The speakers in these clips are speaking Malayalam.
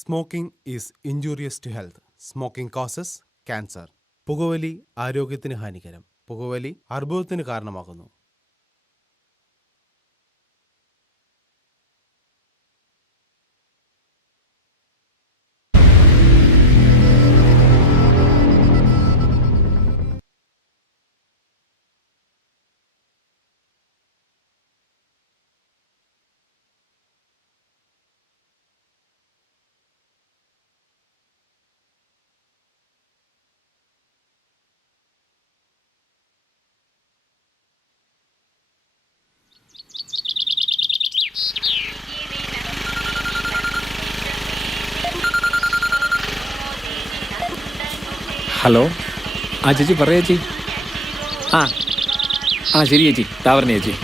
Smoking is injurious to health. Smoking causes cancer. പുകവലി ആരോഗ്യത്തിന് ഹാനികരം. പുകവലി അർബുദത്തിന് കാരണമാകുന്നു. ഹലോ. ആ ചേച്ചി പറയാ ചേച്ചി. ആ ആ ശരി ചേച്ചി, താവരണ ചേച്ചി.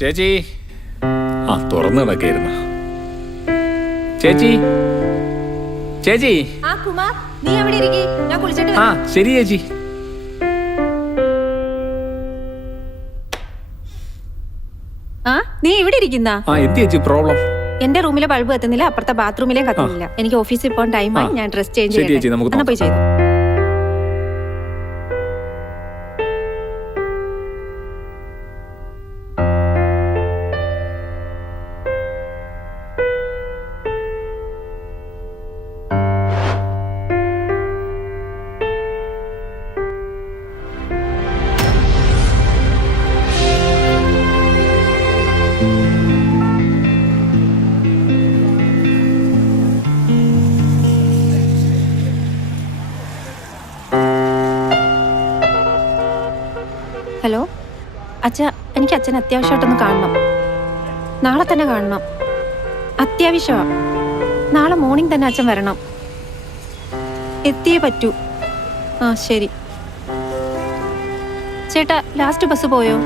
ചേച്ചി ആ തുറന്നു കിടക്കായിരുന്നു. ചേച്ചി ചേച്ചി. ആ ശരി ചേച്ചി. നീ ഇവിടെ ഇരിക്കുന്ന പ്രോബ്ലം? എന്റെ റൂമിലെ ബൾബ് കത്തുന്നില്ല, അപ്പുറത്തെ ബാത്റൂമിലെ കത്തുന്നില്ല. എനിക്ക് ഓഫീസിൽ പോകാൻ ടൈമായി. ഞാൻ ഡ്രസ് ചേഞ്ച് ചെയ്യണം. പോയി ചെയ്തു. ഹലോ അച്ഛ, എനിക്ക് അച്ഛൻ അത്യാവശ്യമായിട്ടൊന്ന് കാണണം. നാളെ തന്നെ കാണണം, അത്യാവശ്യമാണ്. നാളെ മോർണിംഗ് തന്നെ അച്ഛൻ വരണം, എത്തിയേ പറ്റൂ. ആ ശരി ചേട്ടാ. ലാസ്റ്റ് ബസ് പോയോ?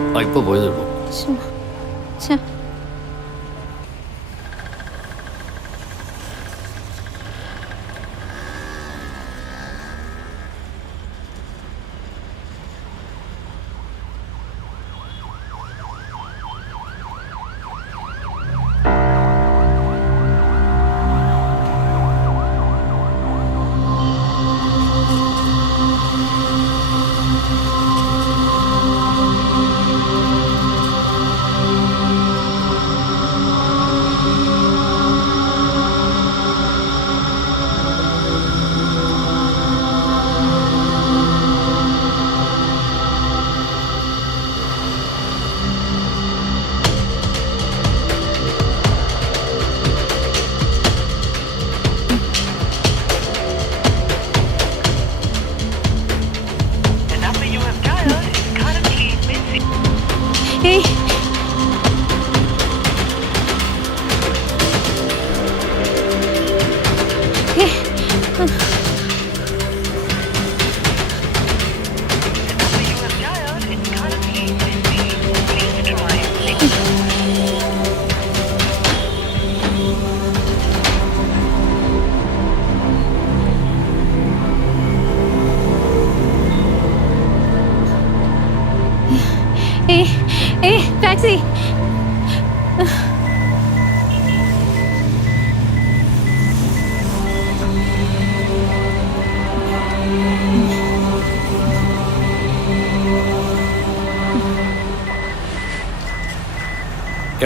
ടാക്സി.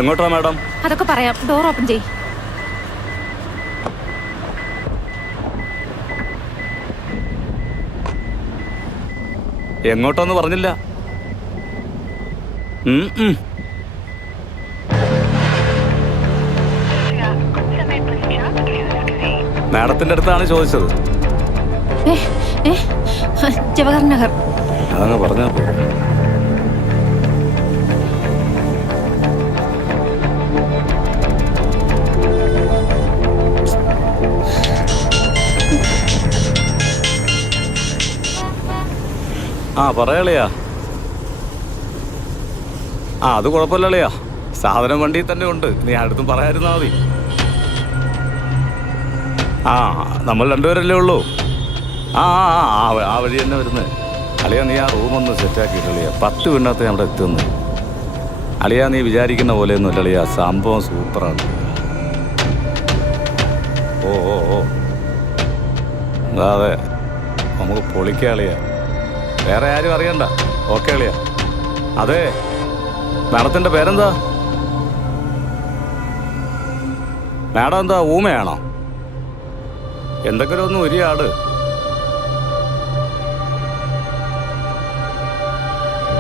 എങ്ങോട്ടാ മാഡം? അതൊക്കെ പറയാം. ഡോർ ഓപ്പൺ ചെയ്. എങ്ങോട്ടൊന്നും പറഞ്ഞില്ല. മാഡത്തിന്റെ അടുത്താണ് ചോദിച്ചത്. ജവഹർ നഗർ. അതങ്ങ് പറഞ്ഞാ ആ പറയാളിയാ. ആ അത് കുഴപ്പമില്ലളിയാ, സാധനം വണ്ടിയിൽ തന്നെ ഉണ്ട്. നീ അടുത്തും പറയാതിരുന്നാ മതി. ആ നമ്മൾ രണ്ടുപേരല്ലേ ഉള്ളൂ. ആ ആ വഴി തന്നെ വരുന്നത്. അളിയ നീ ആ റൂമൊന്ന് സെറ്റാക്കിയിട്ടളിയ 10 മിനിറ്റത്തെ അവിടെ എത്തുന്നു. അളിയ നീ വിചാരിക്കുന്ന പോലെയൊന്നും അളിയ, സംഭവം സൂപ്പറാണ്. ഓ ഓ ഓ അതെ, നമുക്ക് പൊളിക്കാം അളിയ, വേറെ ആരും അറിയണ്ട. ഓക്കെ അളിയ. അതെ, മാഡത്തിൻ്റെ പേരെന്താ? മാഡം എന്താ ഊമയാണോ? എന്തെങ്കിലും ഒന്ന് ഉരിയാട്.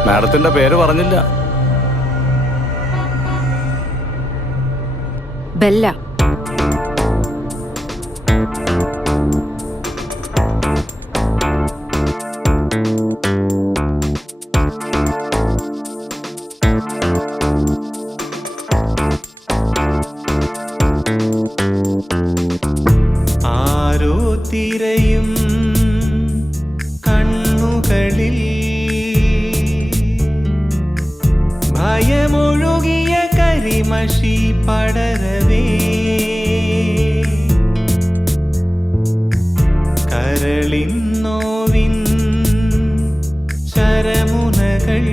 മാഡത്തിൻ്റെ പേര് പറഞ്ഞില്ല. ബെല്ല. ആരോ തിരയും കണ്ണുകളിൽ ഭയമൊഴുകിയ കരിമഷി പടരവേ, കരളിൻ നോവിൻ ശരമുനകൾ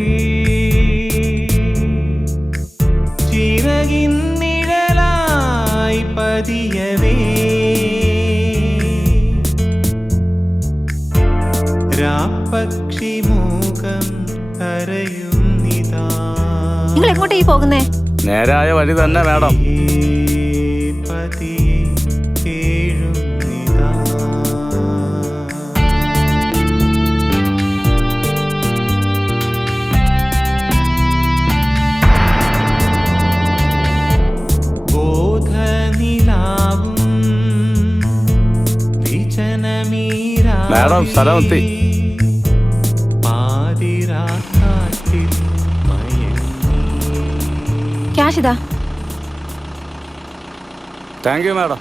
ചിറകിൻ നിഴലായി പതിയവേ, രാപ്പക്ഷി മൂകം കരയുന്നിതാ. നിങ്ങൾ എങ്ങോട്ടാ ഈ പോകുന്നേ? നേരായ വഴി തന്നെ മാഡം. പതിയെ കേഴുന്നിതാ. ബോധനിലാവും വിജനമീരാ മാഡം സ്ഥലമെത്തി. പാതിരാക്കാറ്റിൽ ക്യാഷ് ഇതാ. Thank you madam.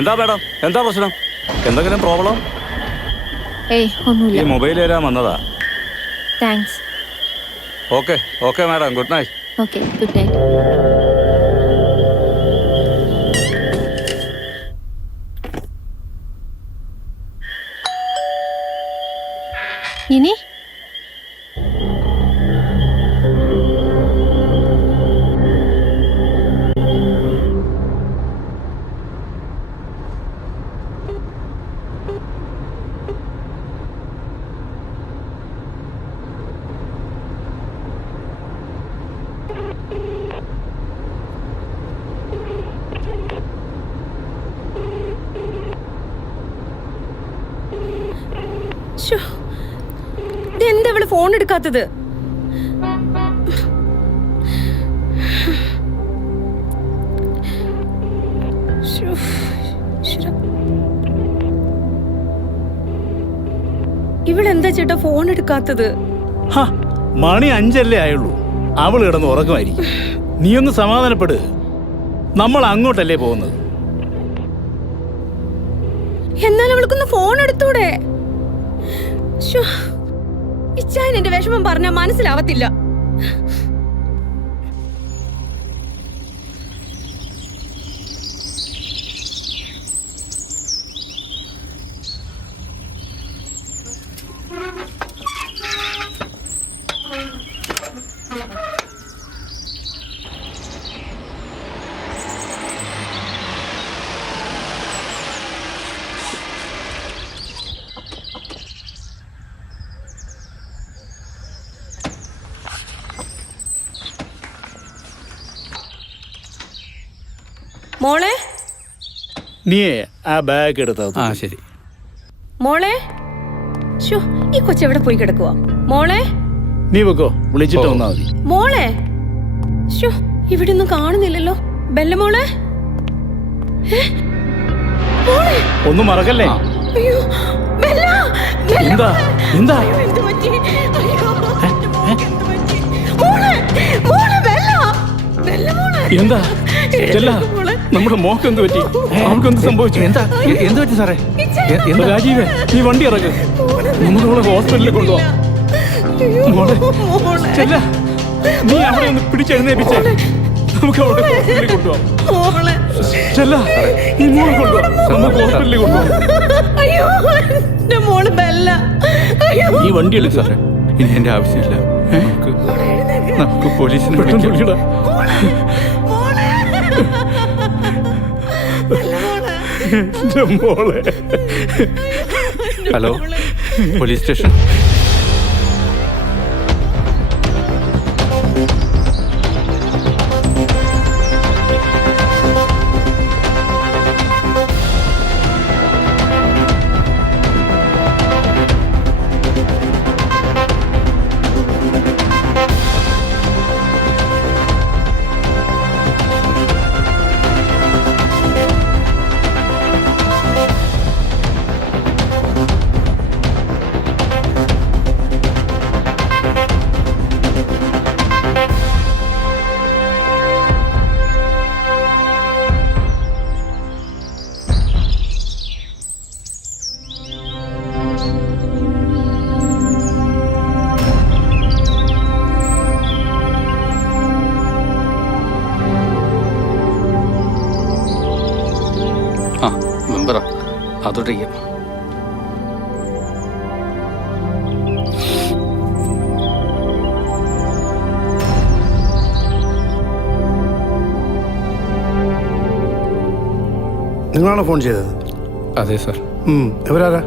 എന്താ മാഡം, എന്താ പ്രശ്നം? എന്തെങ്കിലും പ്രോബ്ലം? ഏയ് ഒന്നുമില്ല. ഈ മൊബൈൽ തരാൻ വന്നതാ. Thanks. Okay okay madam, good night. Okay, good night. ഇനി എന്താ അവള് ഫോൺ എടുക്കാത്തത്? ഇവളെന്താ ചേട്ടാ ഫോൺ എടുക്കാത്തത്? മണി 5 ആയുള്ളൂ. അവൾ കിടന്ന് ഉറക്കമായിരിക്കും. നീ ഒന്ന് സമാധാനപ്പെട്. നമ്മൾ അങ്ങോട്ടല്ലേ പോകുന്നത്. എന്നാൽ അവൾക്കൊന്ന് ഫോൺ എടുത്തൂടെ? ഇച്ചായൻ എന്റെ വിഷമം പറഞ്ഞാൽ മനസ്സിലാവത്തില്ല. മോളെ, നീ ആ ബാഗ് എടുത്താ. ശരി. മോളെ, ഈ കൊച്ചെവിടെ പോയി കിടക്കുവാ? മോളെ, നീ വെക്കോ, വിളിച്ചിട്ട് വന്നാ മതി. മോളെ, ഇവിടെ ഒന്നും കാണുന്നില്ലല്ലോ. ബെല്ല മോളെ, ഒന്നും മറക്കല്ലേ. അയ്യോ, ബെല്ല, എന്താ എന്താ എന്ത് പറ്റി? അയ്യോ, മോളെ, മോളെ, ബെല്ല, ബെല്ല മോളെ, എന്താ നമ്മുടെ മോക്ക് എന്ത് പറ്റി? അവൾക്കെന്ത് സംഭവിച്ചു? എന്ത് പറ്റി സാറേ? രാജീവേ, നീ വണ്ടി ഇറങ്ങ്. നമുക്ക് അവളെ ഹോസ്പിറ്റലിൽ കൊണ്ടുപോവാം. മോളെ, ചെല്ല, നീ അവിടെ ഒന്ന് പിടിച്ചെഴുന്നേപ്പിച്ചേ. നമുക്ക് അവിടെ ഹോസ്പിറ്റലിൽ കൊണ്ടുപോവാം. ചെല്ല, നീ മോളെ കൊണ്ടുപോവാം. നമുക്ക് ഹോസ്പിറ്റലിൽ കൊണ്ടുപോവാം. ഈ വണ്ടി എടുക്ക സാറേ. ഇനി എന്റെ ആവശ്യമില്ല. നമുക്ക് പോലീസിനെ വിളിക്കടാ. മോളെ, ഹലോ, പോലീസ് സ്റ്റേഷൻ. മെമ്പറാ, അതോട്ടിരിക്കാം. നിങ്ങളാണോ ഫോൺ ചെയ്തത്? അതെ സാർ. ഇവരാരാ?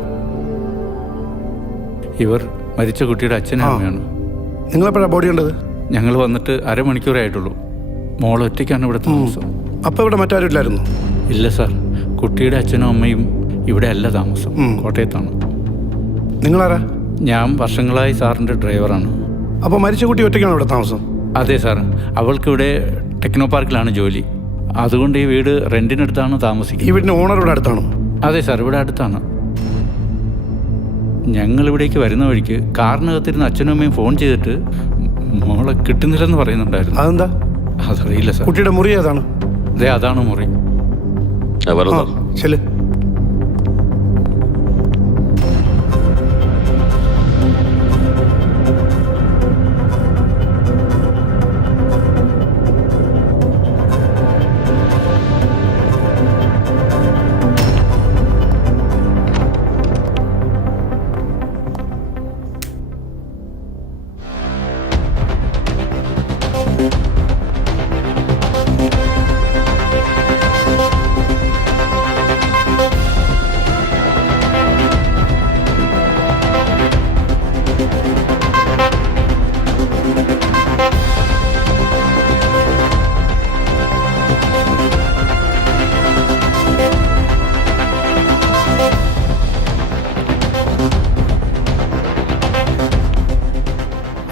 ഇവർ മരിച്ച കുട്ടിയുടെ അച്ഛനും അമ്മയാണ്. നിങ്ങളെപ്പോഴാണ് ബോഡി കണ്ടത്? ഞങ്ങൾ വന്നിട്ട് അരമണിക്കൂറേ ആയിട്ടുള്ളൂ. മോൾ ഒറ്റയ്ക്കാണ് ഇവിടെ താമസം. അപ്പം ഇവിടെ മറ്റാരും ഇല്ലായിരുന്നു? ഇല്ല സാർ, കുട്ടിയുടെ അച്ഛനും അമ്മയും ഇവിടെ അല്ല താമസം, കോട്ടയത്താണ്. നിങ്ങളാരാ? ഞാൻ വർഷങ്ങളായി സാറിൻ്റെ ഡ്രൈവറാണ്. അപ്പോൾ മരിച്ച കുട്ടി ഒറ്റയ്ക്കാണ് ഇവിടെ താമസം? അതെ സാർ, അവൾക്കിവിടെ ടെക്നോ പാർക്കിലാണ് ജോലി. അതുകൊണ്ട് ഈ വീട് റെൻറ്റിനടുത്താണ് താമസിക്കുന്നത്. ഈ വീടിൻ്റെ ഓണർ ഇവിടെ അടുത്താണോ? അതെ സാർ, ഇവിടെ അടുത്താണ്. ഞങ്ങളിവിടേക്ക് വരുന്ന വഴിക്ക് കാറിനകത്തിരുന്ന് അച്ഛനും അമ്മയും ഫോൺ ചെയ്തിട്ട് മോളെ കിട്ടുന്നില്ലെന്ന് പറയുന്നുണ്ടായിരുന്നു. അതെന്താ? അതറിയില്ല സാർ. കുട്ടിയുടെ മുറി ഏതാണ്? അതെ, അതാണ് മുറി. ശരി.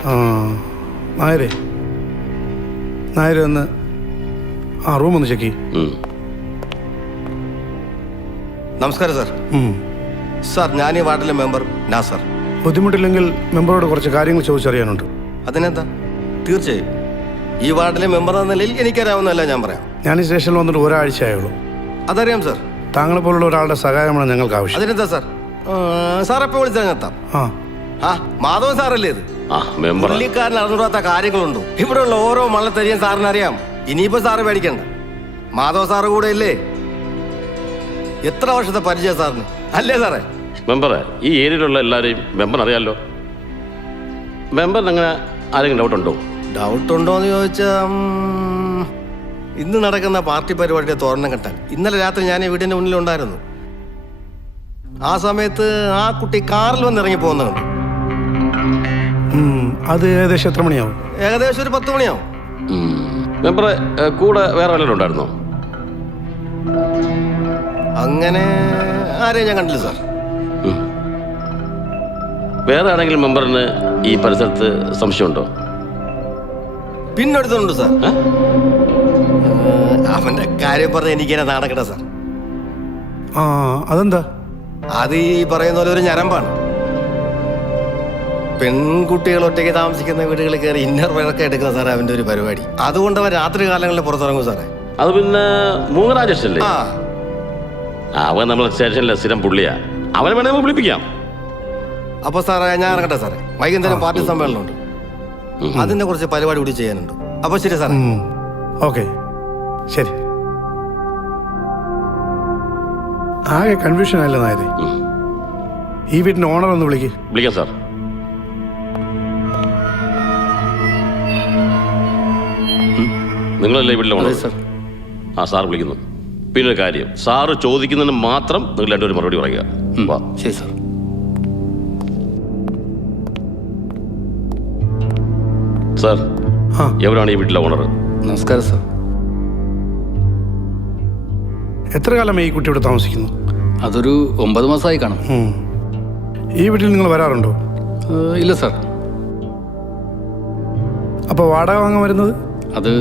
ആ നായരെ നായരെ ഒന്ന് ആ റൂം ഒന്ന് ചെക്ക് ചെയ്യ്. നമസ്കാരം സാർ. സാർ, ഞാൻ ഈ വാർഡിലെ മെമ്പർ നാസർ. ബുദ്ധിമുട്ടില്ലെങ്കിൽ മെമ്പറോട് കുറച്ച് കാര്യങ്ങൾ ചോദിച്ചറിയാനുണ്ട്. അതിനെന്താ, തീർച്ചയായും. ഈ വാർഡിലെ മെമ്പർ എന്ന നിലയിൽ എനിക്കറിയാവുന്നതല്ല ഞാൻ പറയാം. ഞാൻ ഈ സ്റ്റേഷനിൽ വന്നിട്ട് ഒരാഴ്ചയായുള്ളൂ. അതറിയാം സാർ. താങ്കളെ പോലുള്ള ഒരാളുടെ സഹായമാണ് ഞങ്ങൾക്ക് ആവശ്യം. അതിനെന്താ സാർ? സാർ എപ്പോൾ വിളിച്ചെത്താം. ആ മാധവൻ സാറല്ലേ ഇത്? പുള്ളിക്കാരൻ അറിഞ്ഞൂടാത്ത കാര്യങ്ങളുണ്ടോ? ഇവിടെയുള്ള ഓരോ മള്ളത്തരിയും സാറിന് അറിയാം. ഇനിയിപ്പോ സാറ് പേടിക്കണ്ട. മാധവ സാറ് കൂടെ ഇല്ലേ? എത്ര വർഷത്തെ പരിചയം സാറിന്, അല്ലേ സാറേ? മെമ്പറെ, ഈ ഏരിയയിലുള്ള എല്ലാവരെയും മെമ്പർ അറിയാമല്ലോ. മെമ്പറിന് അങ്ങനെ ആരെങ്കിലും ഡൗട്ടുണ്ടോ? ഡൗട്ടുണ്ടോയെന്ന് ചോദിച്ചാൽ ഇന്ന് നടക്കുന്ന പാർട്ടി പരിപാടിയുടെ തോരണം കെട്ടാൻ ഇന്നലെ രാത്രി ഞാൻ വീടിൻ്റെ മുന്നിലുണ്ടായിരുന്നു. ആ സമയത്ത് ആ കുട്ടി കാറിൽ വന്ന് ഇറങ്ങി പോകുന്നുണ്ട്. അത് ഏകദേശം എത്ര മണിയാവും? ഏകദേശം ഒരു 10 മണിയാവും. മെമ്പറെ, കൂടെ വേറെ വല്ലതും ഉണ്ടായിരുന്നോ? അങ്ങനെ ആരെയും ഞാൻ കണ്ടില്ല സാർ. വേറെ ആണെങ്കിലും മെമ്പറിന് ഈ പരിസരത്ത് സംശയമുണ്ടോ? പിന്നൊരുത്തുണ്ട് സാർ. അവന്റെ കാര്യം പറഞ്ഞ് എനിക്കിനെ നാണക്കട്ടെ സാർ. അതെന്താ? അത് ഈ പറയുന്ന പോലെ ഒരു ഞരമ്പാണ്. പെൺകുട്ടികൾ ഒറ്റയ്ക്ക് താമസിക്കുന്ന വീടുകളിൽ കയറി ഇന്നർ വിളക്കം എടുക്കുന്ന സാറേ അവന്റെ ഒരു പരിപാടി. അതുകൊണ്ട് അവൻ രാത്രി കാലങ്ങളിൽ പുറത്തിറങ്ങും സാറേ. അത് പിന്നെ മൂങ്ങരാജല്ലേ? അവൻ നമ്മളെ സ്റ്റേഷനിലെ സ്ഥിരം പുള്ളിയാ. അവനെ വേണേ നമുക്ക് വിളിപ്പിക്കാം. അപ്പൊ സാറേ ഞാൻ ഇറങ്ങട്ടെ സാറേ. വൈകുന്നേരം പാർട്ടി സമ്മേളനമുണ്ട്. അതിനെ കുറിച്ച് പരിപാടി കൂടി ചെയ്യാനുണ്ട്. അപ്പൊ ശരി സാറേ. ഓക്കെ, ശരി. ആകെ കൺഫ്യൂഷൻ അല്ലേ നായരെ? ഈ വീട്ടിന്റെ ഓണർ ഒന്ന് വിളിക്കാം സാർ. നിങ്ങളല്ലേ വീട്ടിലെ ഓണർ? ആ, സാർ വിളിക്കുന്നു. പിന്നെ ഒരു കാര്യം, സാറ് ചോദിക്കുന്നതിന് മാത്രം നിങ്ങൾ രണ്ടുപേരും മറുപടി പറയുക. ശരി സാർ. സാർ, എവരാണ് ഈ വീട്ടിലെ ഓണർ? നമസ്കാരം സാർ. എത്ര കാലമായി ഈ കുട്ടി ഇവിടെ താമസിക്കുന്നു? അതൊരു 9 മാസമായി കാണും. ഈ വീട്ടിൽ നിങ്ങൾ വരാറുണ്ടോ? ഇല്ല സാർ. അപ്പോൾ വാടക വാങ്ങാൻ വരുന്നത്? അത്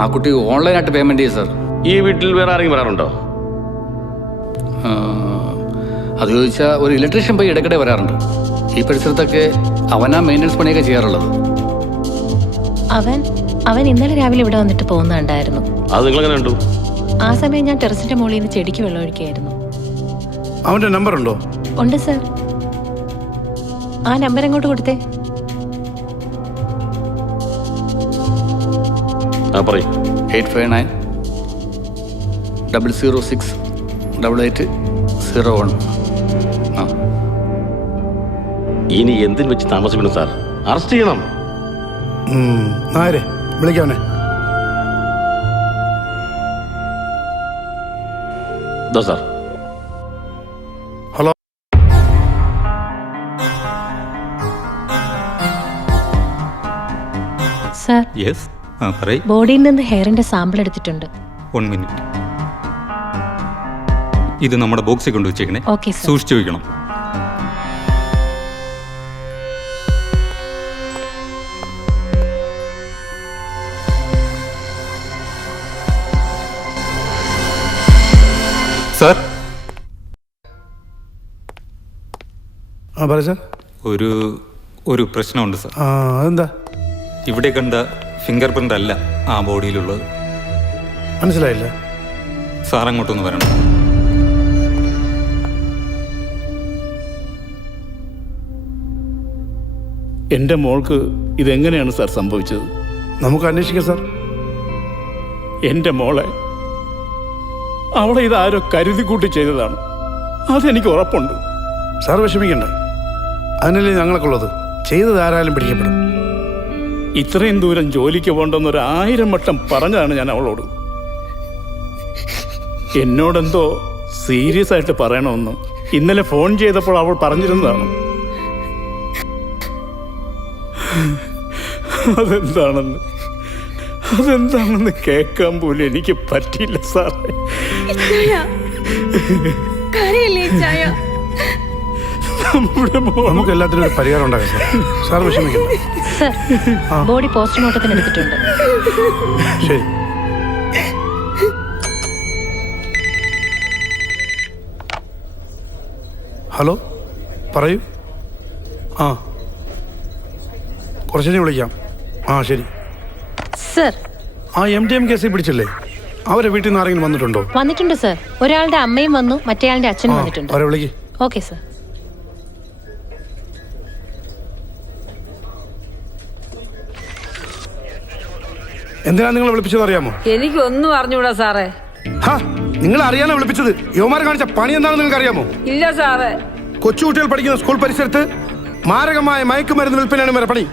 ആ കുട്ടി ഓൺലൈനായിട്ട് പേയ്മെന്റ് ചെയ്യും സാർ. ഈ വീട്ടിൽ വേറെ ആരെങ്കിലും വരാറുണ്ടോ? അത് ചോദിച്ചാൽ ഒരു ഇലക്ട്രീഷ്യൻ പോയി ഇടയ്ക്കിടെ വരാറുണ്ട്. ഈ പരിസരത്തൊക്കെ അവനാ മെയിൻ്റനൻസ് പണിയൊക്കെ ചെയ്യാറുള്ളത്. അവൻ ഇന്നലെ രാവിലെ ഇവിടെ വന്നിട്ട് പോകുന്നുണ്ടായിരുന്നു. അത് നിങ്ങൾ എങ്ങനെ കണ്ടു? ആ സമയം ഞാൻ ടെറസിന്റെ മുകളിൽ നിന്ന് ചെടിക്ക് വെള്ളം ഒഴിക്കുകയായിരുന്നു. അവന്റെ നമ്പർ ഉണ്ടോ? ഉണ്ട് സാർ. ആ നമ്പർ എങ്ങോട്ട് കൊടുത്തേ? പറയും. 859-006-8801. ഇനി എന്തിന് വെച്ച് താമസിക്കണം സാർ? അറസ്റ്റ് ചെയ്യണം. നായരെ വിളിക്കാവനെ. സാർ. ഹലോ. സാർ, ബോഡിയിൽ നിന്ന് ഹെയറിന്റെ സാമ്പിൾ എടുത്തിട്ടുണ്ട്. 1 മിനിറ്റ്. ഇത് നമ്മുടെ ബോക്സിൽ കൊണ്ടുവച്ചേക്കണേ. Okay sir. സൂക്ഷിച്ചു വയ്ക്കണം. സാർ, പറ സാർ. ഒരു പ്രശ്നമുണ്ട് സാർ. അതെന്താ? ഇവിടെ കണ്ട ഫിംഗർ പ്രിന്റ് അല്ല ആ ബോഡിയിലുള്ളത്. മനസ്സിലായില്ല. സാർ അങ്ങോട്ടൊന്ന് വരണം. എൻ്റെ മോൾക്ക് ഇതെങ്ങനെയാണ് സാർ സംഭവിച്ചത്? നമുക്ക് അന്വേഷിക്കാം സാർ. എൻ്റെ മോളെ അവളെ ഇതാരോ കരുതി കൂട്ടി ചെയ്തതാണ്. അതെനിക്ക് ഉറപ്പുണ്ട്. സാർ വിഷമിക്കണ്ട. അതിനല്ലേ ഞങ്ങൾക്കുള്ളത്. ചെയ്തത് ആരായാലും പിടിക്കപ്പെടും. ഇത്രയും ദൂരം ജോലിക്ക് പോകണ്ടെന്നൊരു 1000 വട്ടം പറഞ്ഞതാണ് ഞാൻ അവളോട്. എന്നോടെന്തോ സീരിയസ് ആയിട്ട് പറയണമെന്ന് ഇന്നലെ ഫോൺ ചെയ്തപ്പോൾ അവൾ പറഞ്ഞിരുന്നതാണ്. അതെന്താണെന്ന് കേൾക്കാൻ പോലും എനിക്ക് പറ്റിയില്ല സാറേ. നമുക്ക് എല്ലാത്തിനും ഒരു പരിഹാരം ഉണ്ടാകാം സാർ. സാർ വിഷമിക്കണം. സർ ബോഡി പോസ്റ്റ്മോർട്ടത്തിന് എടുത്തിട്ടുണ്ട്. ശരി. ഹലോ, പറയൂ. ആ, കുറച്ചു വിളിക്കാം. ആ ശരി. സർ ആ MDM കേസിൽ പിടിച്ചില്ലേ, അവരെ വീട്ടിൽ നിന്ന് ആരെങ്കിലും വന്നിട്ടുണ്ടോ? വന്നിട്ടുണ്ട് സർ. ഒരാളുടെ അമ്മയും വന്നു, മറ്റേയാളുടെ അച്ഛനും വന്നിട്ടുണ്ട്. അവരെ വിളിക്ക്. Okay sir. എന്തിനാ നിങ്ങൾ വിളിപ്പിച്ചത് അറിയാമോ? എനിക്കൊന്നും അറിഞ്ഞൂടാ സാറേ. നിങ്ങൾ അറിയാനോ വിളിപ്പിച്ചത്? യുവമാരെ കാണിച്ച പണി എന്താണെന്ന് നിങ്ങൾക്ക് അറിയാമോ? ഇല്ല സാറേ. കൊച്ചുകുട്ടികൾ പഠിക്കുന്ന സ്കൂൾ പരിസരത്ത് മാരകമായ മയക്കുമരുന്ന് വിൽപ്പനയാണ് ഇവരുടെ പണി.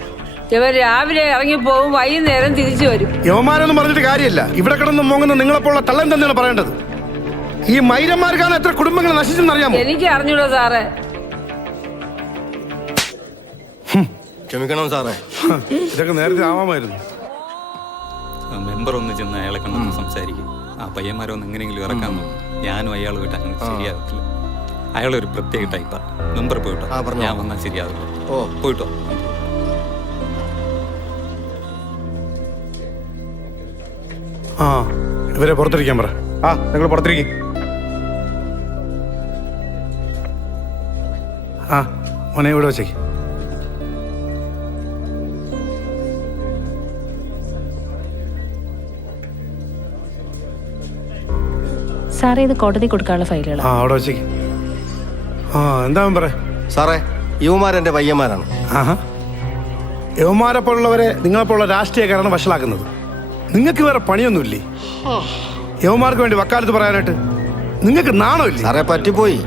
ഇവർ രാവിലെ ഇറങ്ങിപ്പോവും, വൈകുന്നേരം തിരിച്ചു വരും. യവന്മാരൊന്നും പറഞ്ഞിട്ട് കാര്യമില്ല. ഇവിടെ കിടന്ന് മോങ്ങുന്ന നിങ്ങളെപ്പോലുള്ള തള്ളൻ തന്നെയാണ് പറയേണ്ടത്. ഈ മൈരന്മാർക്കാണ് എത്ര കുടുംബങ്ങൾ നശിച്ചെന്ന് അറിയാമോ? എനിക്ക് അറിഞ്ഞൂടാ സാറേ. ക്ഷമിക്കണം സാറേ, ഇതൊക്കെ നേരത്തെ ആവാമായിരുന്നു. മെമ്പർ ഒന്ന് ചെന്ന് അയാളെ കണ്ടൊന്ന് സംസാരിക്കും. ആ പയ്യന്മാരൊന്ന് എങ്ങനെയെങ്കിലും ഇറക്കാൻ നോക്കും. ഞാനും അയാളുമായിട്ട് അങ്ങനെ ശരിയാകത്തില്ല. അയാളൊരു പ്രത്യേക ടൈപ്പാ. മെമ്പർ പോയിട്ടോ, ഞാൻ വന്നാൽ ശരിയാവില്ല. പോയിട്ടോ. ആ, ഇവരെ പുറത്തിരിക്കാൻ പറ. ആ, നിങ്ങൾ പുറത്തിരിക്കും. ആ, മോനെ ഇവിടെ വെച്ചേക്ക്. സാറേ ഇത് കോടതി കൊടുക്കാനുള്ള ഫയലുകളാണ്. ആ, അവിടെ വെച്ചേക്ക്. ആ, എന്താ പറ സാറേ. യുവമാരെന്റെ പയ്യന്മാരാണ്. ആഹാ, യവന്മാരെ പോലുള്ളവരെ നിങ്ങളെപ്പോലുള്ള രാഷ്ട്രീയക്കാരാണ് വഷളാക്കുന്നത്. നിങ്ങൾക്ക് വേറെ പണിയൊന്നുമില്ലേ? യവന്മാർക്ക് വേണ്ടി വക്കാലത്ത് പറയാനായിട്ട് നിങ്ങൾക്ക് നാണമില്ലേ? സാറേ പറ്റിപ്പോയി.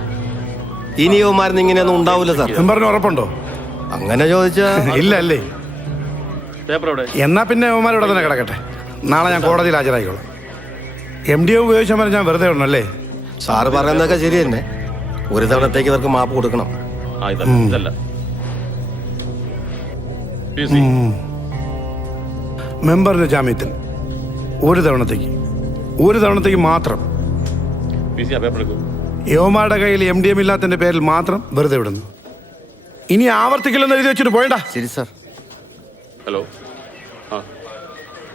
ഇനി യുവമാരിന്ന് ഇങ്ങനെയൊന്നും ഉണ്ടാവില്ല സാർ. മെമ്പറിന് ഉറപ്പുണ്ടോ? അങ്ങനെ ചോദിച്ചാ ഇല്ല അല്ലേ? എന്നാ പിന്നെ യവന്മാരിവിടെ തന്നെ കിടക്കട്ടെ. നാളെ ഞാൻ കോടതിയിൽ ഹാജരായിക്കോളാം. MDM ഉപയോഗിച്ചാൽ പറഞ്ഞാൽ ഞാൻ വെറുതെ ഉണ്ടല്ലേ? സാറ് പറയുന്നതൊക്കെ ശരി തന്നെ. ഒരു തവണത്തേക്ക് ഇവർക്ക് മാപ്പ് കൊടുക്കണം. മെമ്പറിന്റെ ജാമ്യത്തിൽ ഒരു തവണത്തേക്ക് മാത്രം. യവന്മാരുടെ കയ്യിൽ MDM ഇല്ലാത്തതിന്റെ പേരിൽ മാത്രം വെറുതെ വിടുന്നു. ഇനി ആവർത്തിക്കില്ലെന്ന് എഴുതി വെച്ചിട്ട് പോയണ്ട. ശരി സാർ. ഹലോ,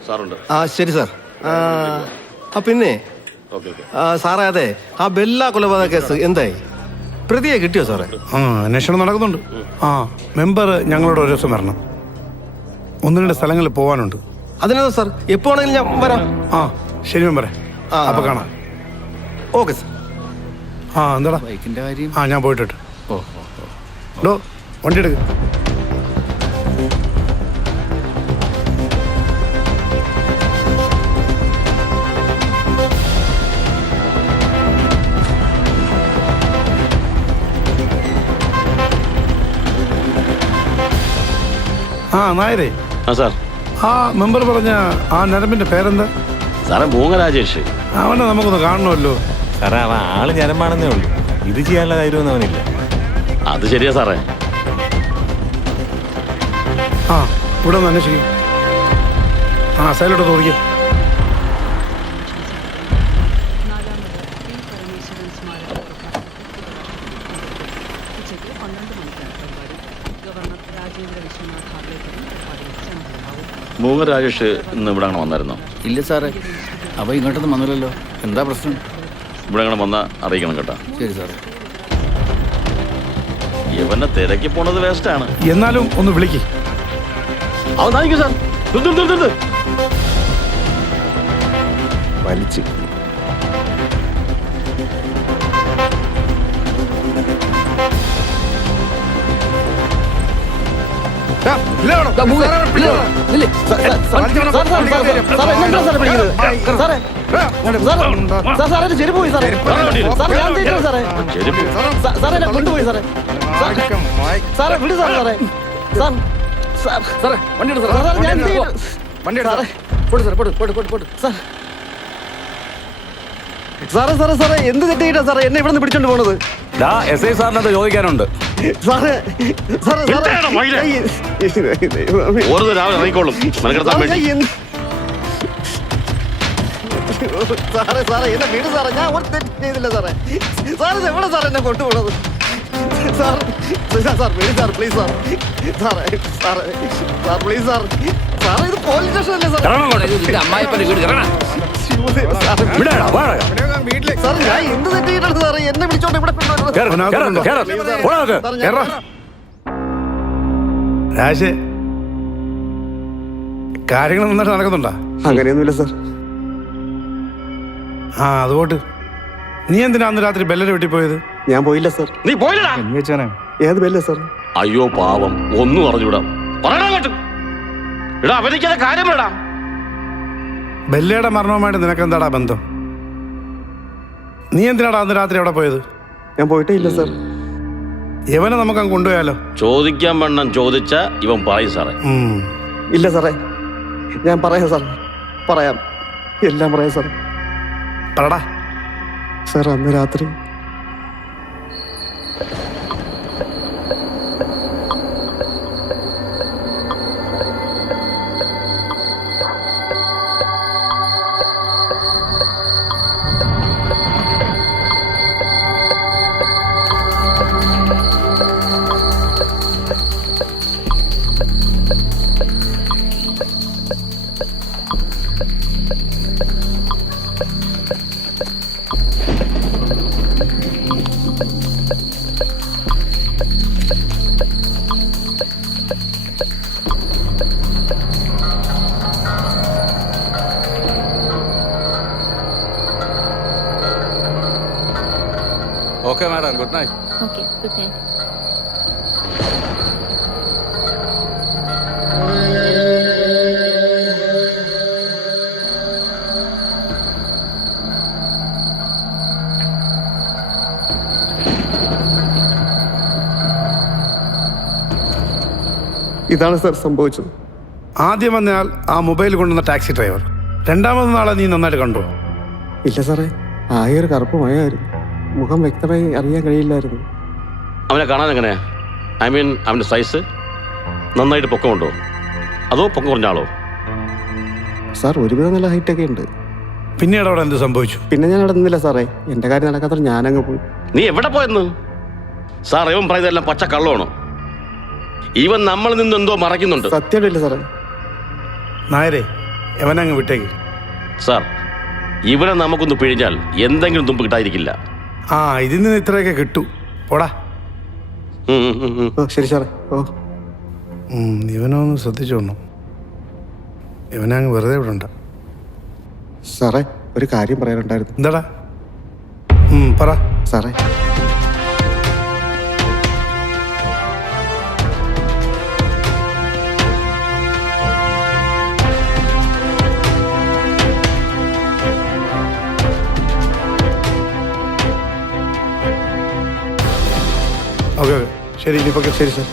സാറുണ്ട്? ആ ശരി സാർ. പിന്നെ സാറേ, അതെ, ആ ബെല്ല കൊലപാതക കേസ് എന്തായി? പ്രതിയെ കിട്ടിയോ സാറേ? ആ, അന്വേഷണം നടക്കുന്നുണ്ട്. ആ, മെമ്പർ ഞങ്ങളോട് ഒരു ദിവസം വരണം. 1-2 സ്ഥലങ്ങളിൽ പോവാനുണ്ട്. അതിനാ സാർ, എപ്പോ ആണെങ്കിലും ഞാൻ വരാം. ആ ശരി മെമ്പറെ, അപ്പൊ കാണാം. Okay sir. ആ, എന്താടാ ബൈക്കിന്റെ കാര്യം? ആ, ഞാൻ പോയിട്ട് ഡോ വണ്ടി എടുക്ക്. ആ നായരെ. സാർ, ആ മെമ്പർ പറഞ്ഞ ആ നരമ്പിന്റെ പേരെന്താ? സാറേ മൂങ്ങ രാജേഷ്. അവനെ നമുക്കൊന്ന് കാണണമല്ലോ. സാറേ അവൻ ആള് ഞരമ്പാണെന്നേ ഉള്ളൂ. ഇത് ചെയ്യാനുള്ള കാര്യമൊന്നും അവനില്ല. അത് ശരിയാ സാറേ. ആ, ഇവിടെ ഒന്ന് അന്വേഷിക്കും. ആ, സൈലോട്ട് തോന്നിക്കേ. മൂങ്ങ രാജേഷ് ഇന്ന് ഇവിടെ അങ്ങനെ വന്നായിരുന്നോ? ഇല്ല സാറേ, അവ ഇങ്ങോട്ടൊന്നും വന്നില്ലല്ലോ. എന്താ പ്രശ്നം? ഇവിടെ അങ്ങനെ വന്നാൽ അറിയിക്കണം കേട്ടോ. ശരി സാറേ. ഇവനെ തിരക്കി പോണത് വേസ്റ്റാണ്. എന്നാലും ഒന്ന് വിളിക്ക്. അവൻ താനിക്കും സാർ. വലിച്ച് സാറേ സാറേ സാറേ എന്ത് തെറ്റിയിട്ടാ സാറേ എന്നെ ഇവിടെ നിന്ന് പിടിച്ചോണ്ട് പോണത്? SI സാറിനത് ചോദിക്കാനുണ്ട്. സാറേ സാറേ ഓരോ രാവിലെ ഇറങ്ങിക്കോളും. സാറേ സാറേ എന്നെ വീട് സാറേ, ഞാൻ ഒരു തെറ്റ് ചെയ്തില്ല സാറേ. സാറേ എവിടെ സാറേ എന്നെ കൊണ്ടുപോണത്? Sir sir please sir please sir സാറേ സാറേ സാർ പ്ലീസ് സാർ സാറേ ഇത് പോലീസ് സ്റ്റേഷൻ അല്ലേ സാർ ഞാൻ എന്ത് തെറ്റിയിട്ടാണ് സാറേ എന്നെ വിളിച്ചോണ്ട് ഇവിടെ രാശേ കാര്യങ്ങൾ നന്നായിട്ട് നടക്കുന്നുണ്ടോ? അങ്ങനെയൊന്നുമില്ല സാർ. ആ അതുകൊണ്ട് നീ എന്തിനാ അന്ന് രാത്രി ബെല്ലരെ വീട്ടിൽ പോയത്? ഞാൻ പോയില്ല സാർ. നീ പോയില്ലടാ? ഏത് ബെല്ല സാർ? അയ്യോ പാവം, ഒന്നും അറിഞ്ഞൂടാ. എടാ അവനിക്കത് കാര്യം വേടാ. ബെല്ലയുടെ മരണവുമായിട്ട് നിനക്കെന്താടാ ബന്ധം? നീ എന്തിനാടാ അന്ന് രാത്രി അവിടെ പോയത്? ഞാൻ പോയിട്ടേ ഇല്ല സാർ. ഇവനെ നമുക്ക് അങ്ങ് കൊണ്ടുപോയാലോ? ചോദിക്കാൻ വണ്ണം ചോദിച്ച ഇവൻ പറയും സാറേ. ഇല്ല സാറേ, ഞാൻ പറയാം സാർ, പറയാം, എല്ലാം പറയാം സാർ. പറടാ സാർ. അന്ന് രാത്രി okay madam, good night. Okay, good night. ഇതാണ് സാർ സംഭവിച്ചത്. ആദ്യം വന്നയാൾ ആ മൊബൈൽ കൊണ്ടുവന്ന ടാക്സി ഡ്രൈവർ. രണ്ടാമത് നാളെ നീ നന്നായിട്ട് കണ്ടു? ഇല്ല സാറേ, ആകെ ഒരു കറുപ്പ് മഴയായിരുന്നു. മുഖം വ്യക്തമായി അറിയാൻ കഴിയില്ലായിരുന്നു. അവനെ കാണാൻ എങ്ങനെയാ? ഐ മീൻ അവൻ്റെ സൈസ് നന്നായിട്ട് പൊക്കമുണ്ടോ അതോ പൊക്കം കുറഞ്ഞ ആളോ? സാർ ഒരുവിധം നല്ല ഹൈറ്റൊക്കെ ഉണ്ട്. പിന്നീട് അവിടെ എന്ത് സംഭവിച്ചു? പിന്നെ ഞാൻ അവിടെ നിന്നില്ല സാറേ, എൻ്റെ കാര്യം നടക്കാത്ത ഞാനങ്ങ് പോയി. നീ എവിടെ പോയെന്ന്? സാർ ഇവൻ പറയുന്നതെല്ലാം പച്ച കള്ളമാണോ? ഇവൻ നമ്മളിൽ നിന്ന് എന്തോ മറയ്ക്കുന്നുണ്ട്. സത്യമില്ല സാറേ. നായരെ, എവനങ്ങ് വിട്ടേക്ക്. സാർ ഇവിടെ നമുക്കൊന്ന് പിഴിഞ്ഞാൽ എന്തെങ്കിലും തുമ്പ് കിട്ടാതിരിക്കില്ല. ആ ഇതിൽ നിന്ന് ഇത്രയൊക്കെ കിട്ടൂ. പോടാ. ശരി സാറേ. ഇവനൊന്ന് ശ്രദ്ധിച്ചോണം. ഇവനങ്ങ് വെറുതെ ഇവിടെ ഉണ്ട്. സാറേ, ഒരു കാര്യം പറയാനുണ്ടായിരുന്നു. എന്താടാ? പറ സാറേ. ഓക്കെ ഓക്കെ, ശരി. ഇനിയിപ്പോൾ ശരി സാർ.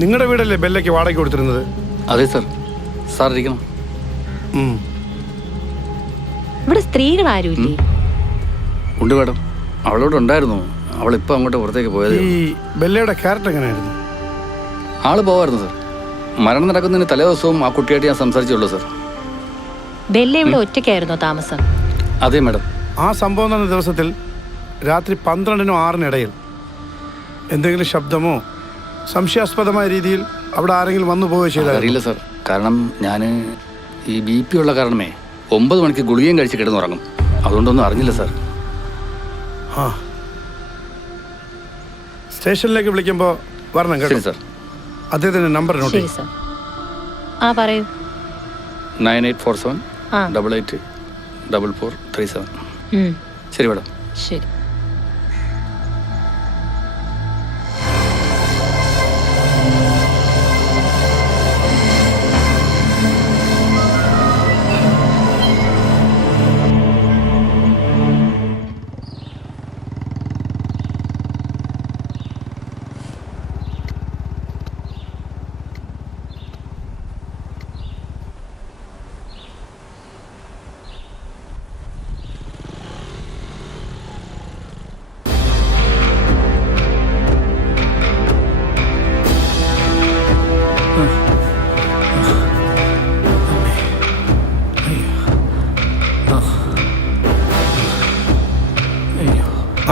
നിങ്ങളുടെ വീടല്ലേ ബെല്ലയ്ക്ക് വാടക കൊടുത്തിരുന്നത്? അതെ സർ. സാർ ഇരിക്കണം. ഇവിടെ സ്ത്രീകൾ ആരുമില്ലേ? ഉണ്ട് മാഡം, അവളോട് ഉണ്ടായിരുന്നു. അവളിപ്പോൾ അങ്ങോട്ട് പുറത്തേക്ക് പോയത്. ഈ ബെല്ലയുടെ ക്യാരക്ടർ എങ്ങനെയായിരുന്നു? ആള് പോവായിരുന്നു സർ. മരണം നടക്കുന്നതിന് തലേ ദിവസവും ആ കുട്ടിയായിട്ട് ഞാൻ സംസാരിച്ചുള്ളൂ സർ. ബെല്ല ഇവിടെ ഒറ്റയ്ക്കായിരുന്നോ താമസം? അതെ മാഡം. ആ സംഭവം നടന്ന ദിവസത്തിൽ രാത്രി 12-നും 6-നും ഇടയിൽ എന്തെങ്കിലും ശബ്ദമോ സംശയാസ്പദമായ രീതിയിൽ അവിടെ ആരെങ്കിലും വന്നു പോവുകയോ ചെയ്താൽ? അറിയില്ല സർ. കാരണം ഞാൻ ഈ BP ഉള്ള കാരണമേ 9 മണിക്ക് ഗുളികയും കഴിച്ച് കിടന്നുറങ്ങും. അതുകൊണ്ടൊന്നും അറിഞ്ഞില്ല സർ. ആ, സ്റ്റേഷനിലേക്ക് വിളിക്കുമ്പോൾ വരണം കേട്ടോ സർ. അദ്ദേഹത്തിൻ്റെ നമ്പർ നോട്ട് ശരി സർ. ആ പറയൂ. 9847 88 4437. ശരി മാഡം. ശരി.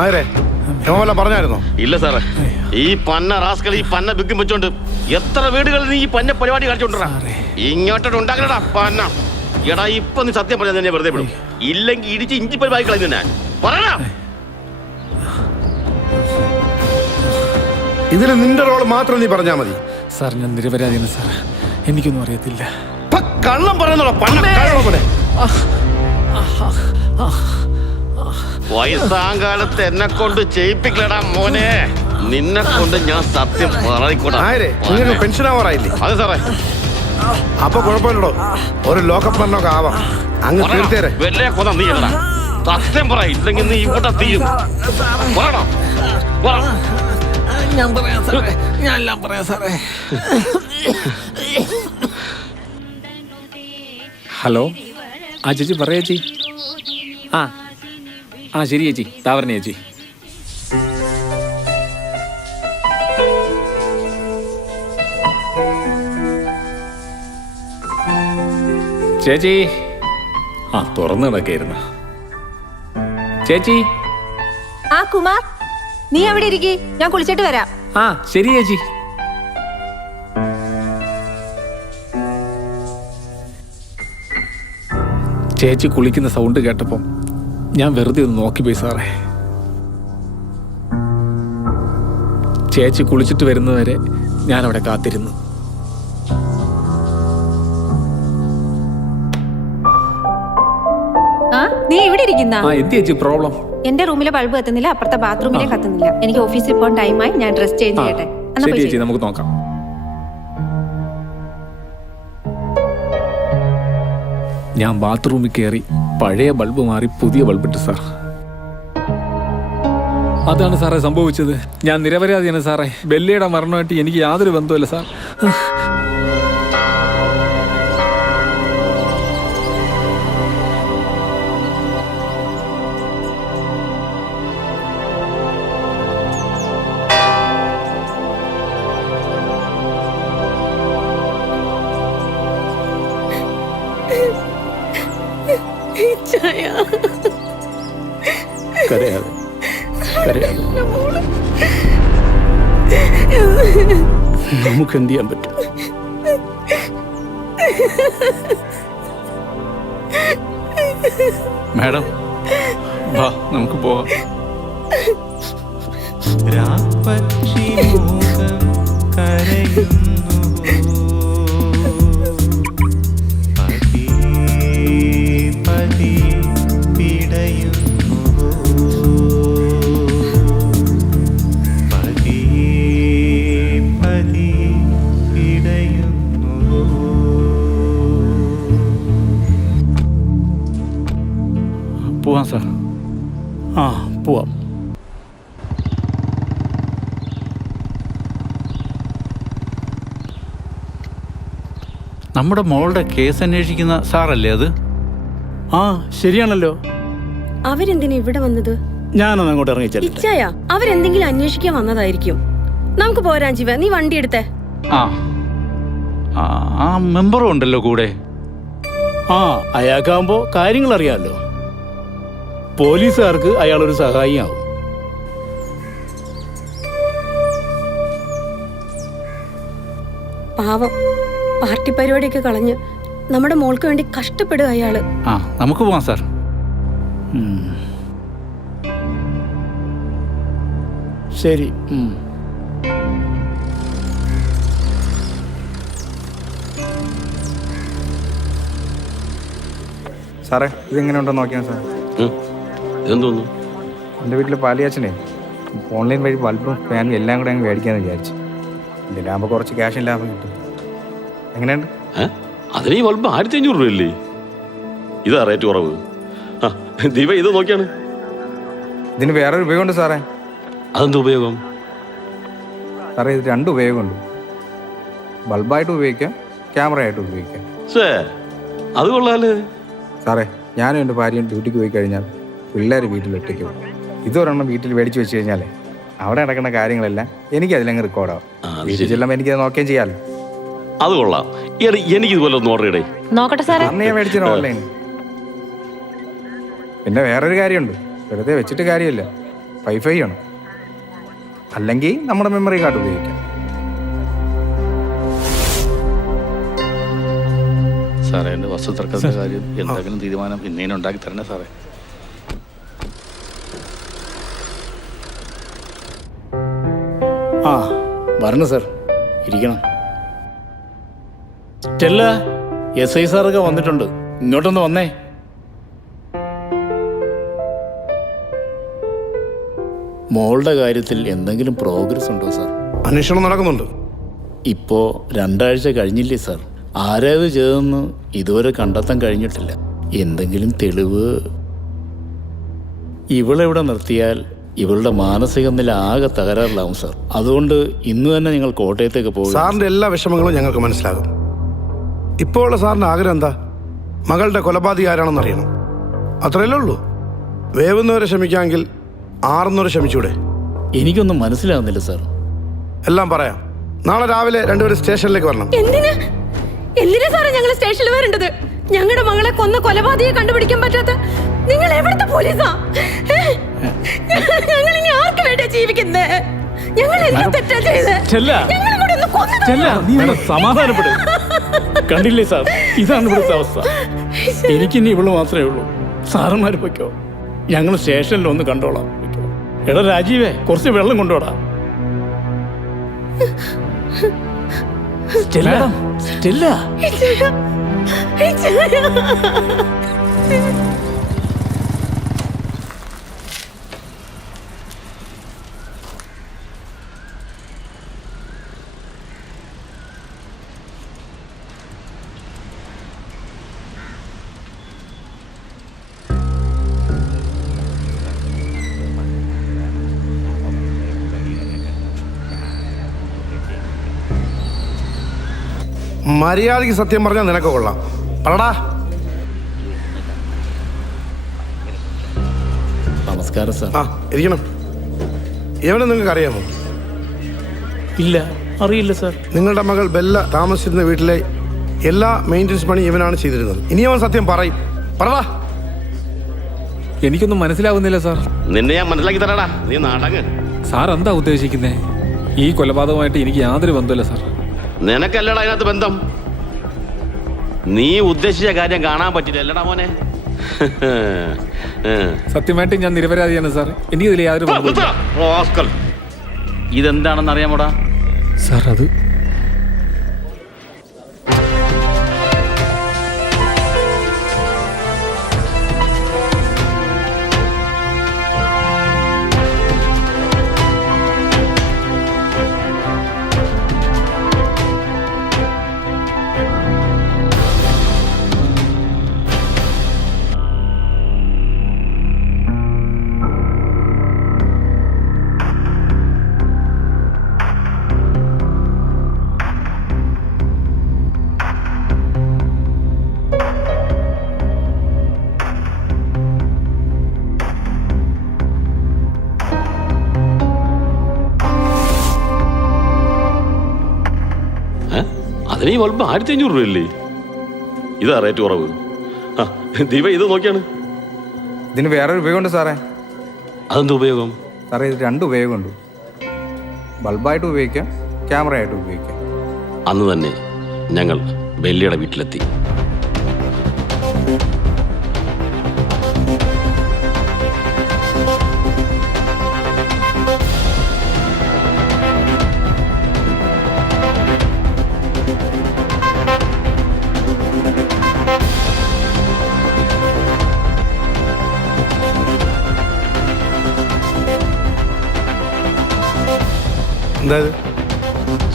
ആരെ പറഞ്ഞായിരുന്നോ? ഇല്ല സാറേ, ഈ പന്ന റാസ്കൾ ഈ പന്ന ബിഗും വെച്ചോണ്ട് എത്ര വീടുകളിൽ നീ ഈ പന്ന പരിപാടി കാണിച്ചോണ്ടാ ഇങ്ങോട്ടോട്ട് ഉണ്ടാക്കലടാ പന്ന. എടാ ഇപ്പൊ നീ സത്യം പറഞ്ഞാൽ തന്നെ വെറുതെ വിടും, ഇല്ലെങ്കിൽ ഇടിച്ച് ഇഞ്ചി പരിപാടി കളയുന്നു ഞാൻ. പറയണ ഇതിന് നിന്റെ റോള് മാത്രം നീ പറഞ്ഞാ മതി. സാർ ഞാൻ നിരപരാധിയാണ് സാർ, എനിക്കൊന്നും അറിയത്തില്ല. കള്ളം പറയുന്നോ പന്ന? വയസ്സാകാലത്ത് എന്നെ കൊണ്ട് ചെയ്യിപ്പിക്കലടാ മോനെ, നിന്നെ കൊണ്ട് ഞാൻ സത്യം പറയിക്കൂടാ. പെൻഷൻ ആവാറായില്ലേ? അതെ സാറേ. അപ്പൊ കുഴപ്പമില്ലടോ, ഒരു ലോക്കപ്പ് മരണമൊക്കെ ആവാം. അങ്ങ് തീർത്തേരെ. വെല്ലേ കൊന്ന നീ എടാ, സത്യം പറ, ഇല്ലെങ്കിൽ നീ ഇവിടെ തീരും. പറയണോ? ഞാൻ പറയാം സാറേ, ഞാൻ എല്ലാം പറയാം സാറേ. ഹലോ, ആ ചേച്ചി പറയാ ചേച്ചി. ആ ശരി ചേച്ചി, താവരണ ചേച്ചി. ചേച്ചി തുറന്നു കിടക്കായിരുന്നു ചേച്ചി. ആ കുമാർ, നീ അവിടെ ഇരിക്കേ, ഞാൻ കുളിച്ചിട്ട് വരാം. ശരി ചേച്ചി. ചേച്ചി കുളിക്കുന്ന സൗണ്ട് കേട്ടപ്പം ഞാൻ വെറുതെ ഒന്ന് നോക്കിപ്പോയി സാറേ. ചേച്ചി കുളിച്ചിട്ട് വരുന്നവരെ ഞാൻ അവിടെ കാത്തിരുന്നു. നീ ഇവിടെ ഇരിക്കുന്ന എന്ത് ചേച്ചി പ്രോബ്ലം? എന്റെ റൂമിലെ ബൾബ് കത്തുന്നില്ല, അപ്പുറത്തെ ബാത്റൂമിലെ കത്തുന്നില്ല. എനിക്ക് ഓഫീസിൽ പോകാൻ ടൈമായി, ഞാൻ ഡ്രസ് ചേഞ്ച് ചെയ്യട്ടെ. ശരി ചേച്ചി, നമുക്ക് നോക്കാം. ഞാൻ ബാത്റൂമിൽ കയറി പഴയ ബൾബ് മാറി പുതിയ ബൾബിട്ട് സാർ. അതാണ് സാറേ സംഭവിച്ചത്. ഞാൻ നിരപരാധിയാണ് സാറേ. ബെല്ലിയുടെ മരണമായിട്ട് എനിക്ക് യാതൊരു ബന്ധവുമില്ല സാർ. കരയാതെ കരയാതെ, നമുക്ക് എന്ത് ചെയ്യാൻ പറ്റും? മാഡം വാ, നമുക്ക് പോവാം. പോവാം സാർ. പോവാം. നമ്മുടെ മോളുടെ കേസ് അന്വേഷിക്കുന്ന സാറല്ലേ അത്? ശരിയാണല്ലോ. അവരെന്തിനാ ഇവിടെ വന്നത്? ഞാനൊന്ന് അങ്ങോട്ട് ഇറങ്ങിച്ചല്ലേ. ഇച്ചായ, അവരെന്തെങ്കിലും അന്വേഷിക്കാൻ വന്നതായിരിക്കും. നമുക്ക് പോരാ ജീവ, നീ വണ്ടി എടുത്തേ. ആ മെമ്പറും ഉണ്ടല്ലോ കൂടെ. അയാൾക്കാവുമ്പോ കാര്യങ്ങൾ അറിയാമല്ലോ. പോലീസുകാർക്ക് അയാളൊരു സഹായിയാവും. പാവം, പാർട്ടി പരിപാടിയൊക്കെ കളഞ്ഞ് നമ്മുടെ മോൾക്ക് വേണ്ടി കഷ്ടപ്പെടുക അയാള്. നമുക്ക് പോവാം സാർ. ശരി. സാറേ, ഇതെങ്ങനെ ഉണ്ടോ നോക്കിയാൽ സാർ. എന്തോന്നു? എൻ്റെ വീട്ടിൽ പാലിയാച്ചനെ ഓൺലൈൻ വഴി ബൾബും ഫാനും എല്ലാം കൂടെ അങ്ങ് മേടിക്കാമെന്ന് വിചാരിച്ചു. ഇതിലാകുമ്പോൾ കുറച്ച് ക്യാഷും ലാഭം കിട്ടും. എങ്ങനെയുണ്ട്? അതിന് ഈ ബൾബ് 1500 രൂപയല്ലേ? ഇതാ റേറ്റ് കുറവ്. ദീപ ഇത് നോക്കിയാണ്. ഇതിന് വേറൊരു ഉപയോഗമുണ്ട് സാറേ. അതെന്ത് ഉപയോഗം? സാറേ, ഇത് 2 ഉപയോഗമുണ്ട്. ബൾബായിട്ട് ഉപയോഗിക്കാം, ക്യാമറ ആയിട്ട് ഉപയോഗിക്കാം. അത് കൊള്ളാല്ലേ സാറേ. ഞാനും എൻ്റെ ഭാര്യയും ഡ്യൂട്ടിക്ക് പോയി കഴിഞ്ഞാൽ പിള്ളേർ വീട്ടിൽ ഒറ്റയ്ക്ക് പോകും. ഇതൊരെണ്ണം വീട്ടിൽ മേടിച്ച് വെച്ച് കഴിഞ്ഞാലേ അവിടെ നടക്കുന്ന കാര്യങ്ങളെല്ലാം എനിക്ക് അതിലങ്ങ് റെക്കോർഡാവും. വീട്ടിൽ ചെല്ലുമ്പോൾ എനിക്കത് നോക്കുകയും ചെയ്യാമല്ലോ. അത് കൊള്ളാം. എനിക്ക് ഇതുപോലെ ഒന്ന് ഓർഡർ ചെയ്യടേ. നോക്കട്ടെ സാറേ. അന്ന് ഞാൻ മേടിച്ചത് ഓൺലൈൻ. പിന്നെ വേറൊരു കാര്യമുണ്ട്, വെറുതെ വെച്ചിട്ട് കാര്യമില്ല. വൈഫൈ ആണ്, അല്ലെങ്കിൽ നമ്മുടെ മെമ്മറി കാർഡ് ഉപയോഗിക്കാം. സാറേ, എൻ്റെ വസ്തു തർക്കത്തിൻ്റെ കാര്യം എന്തെങ്കിലും തീരുമാനം ഇന്നേനെ ഉണ്ടാക്കി തരണേ സാറേ. ആ വരണം സാർ, ഇരിക്കണം. ചെല്ല, SI സാറൊക്കെ വന്നിട്ടുണ്ട്, ഇങ്ങോട്ടൊന്ന് വന്നേ. മോളുടെ കാര്യത്തിൽ എന്തെങ്കിലും പ്രോഗ്രസ് ഉണ്ടോ സാർ? അന്വേഷണം നടക്കുന്നുണ്ട്. ഇപ്പോൾ 2 ആഴ്ച കഴിഞ്ഞില്ലേ സാർ? ആരേത് ചെയ്തെന്ന് ഇതുവരെ കണ്ടെത്താൻ കഴിഞ്ഞിട്ടില്ല. എന്തെങ്കിലും തെളിവ്? ഇവളെവിടെ നിർത്തിയാൽ ഇവളുടെ മാനസിക നില ആകെ തകരാറിലാവും സാർ. അതുകൊണ്ട് ഇന്ന് തന്നെ നിങ്ങൾ കോട്ടയത്തേക്ക് പോകും. സാറിന്റെ എല്ലാ വിഷമങ്ങളും ഞങ്ങൾക്ക് മനസ്സിലാകും. ഇപ്പോൾ ഉള്ള സാറിന്റെ ആഗ്രഹം എന്താ? മകളുടെ കൊലപാതകി ആരാണെന്ന് അറിയണം. അത്രയല്ലേ ഉള്ളൂ. വേവുന്നവരെ ക്ഷമിക്കാമെങ്കിൽ ആറുന്നവരെ ക്ഷമിച്ചൂടെ? എനിക്കൊന്നും മനസ്സിലാകുന്നില്ല സാർ. എല്ലാം പറയാം. നാളെ രാവിലെ രണ്ടുപേരും സ്റ്റേഷനിലേക്ക് വരണം. എന്തിനാ സാറേ ഞങ്ങൾ സ്റ്റേഷനിൽ വരേണ്ടത്? ഞങ്ങളുടെ മകളെ കൊന്ന കൊലപാതകയെ കണ്ടുപിടിക്കാൻ പറ്റാത്ത നിങ്ങൾ എവിടുത്തെ പോലീസാ? ഞങ്ങൾ ഇനി ആർക്ക് വേണ്ടിയാ ജീവിക്കുന്നത്? ഞങ്ങൾ എന്ത് തെറ്റാ ചെയ്തത്? സമാധാനപ്പെടും. കണ്ടില്ലേ സാർ, ഇതാണ് ഇവിടുത്തെ അവസ്ഥ. എനിക്കിനി ഇവള് മാത്രമേ ഉള്ളൂ. സാറന്മാര് പൊയ്ക്കോ, ഞങ്ങൾ സ്റ്റേഷനിൽ ഒന്ന് കണ്ടോളാം. എടാ രാജീവേ, കുറച്ച് വെള്ളം കൊണ്ടുപോടാ. Stella, Stella. മര്യാദയ്ക്ക് സത്യം പറഞ്ഞാൽ നിനക്ക് കൊള്ളാം. പറടാ. നമസ്കാരം സാർ. ആ ഇരിക്കണം. ഇവനെ നിങ്ങൾക്ക് അറിയാമോ? ഇല്ല, അറിയില്ല സാർ. നിങ്ങളുടെ മകൾ ബെല്ല താമസിച്ചിരുന്ന വീട്ടിലെ എല്ലാ മെയിൻ്റനൻസ് പണി ഇവനാണ് ചെയ്തിരുന്നത്. ഇനി അവൻ സത്യം പറയും. പറടാ. എനിക്കൊന്നും മനസ്സിലാവുന്നില്ല സാർ. നിന്നെ ഞാൻ മനസ്സിലാക്കി തരാടാ, നീ നാടങ്ങ്. സാർ എന്താ ഉദ്ദേശിക്കുന്നേ? ഈ കൊലപാതകമായിട്ട് എനിക്ക് യാതൊരു ബന്ധമില്ല സാർ. നിനക്കല്ലടാ അതിനകത്ത് ബന്ധം. നീ ഉദ്ദേശിച്ച കാര്യം കാണാൻ പറ്റില്ല അല്ലടാ മോനെ. സത്യമായിട്ട് ഞാൻ നിരപരാധിയാണ് സാർ. എനിക്കിതിൽ യാതൊരു ബന്ധവും. ഇതെന്താണെന്ന് അറിയാമോടാ സാർ? അത് അതിന് ഈ ബൾബ് 1500 രൂപയല്ലേ? ഇതാ റേറ്റ് കുറവ്. ദീപ ഇത് നോക്കിയാണ്. ഇതിന് വേറൊരു ഉപയോഗമുണ്ട് സാറേ. അതെന്ത് ഉപയോഗം സാറേ? ഇത് 2 ഉപയോഗമുണ്ട്. ബൾബായിട്ട് ഉപയോഗിക്കാം, ക്യാമറയായിട്ട് ഉപയോഗിക്കാം. അന്ന് തന്നെ ഞങ്ങൾ ബെല്ലിയുടെ വീട്ടിലെത്തി.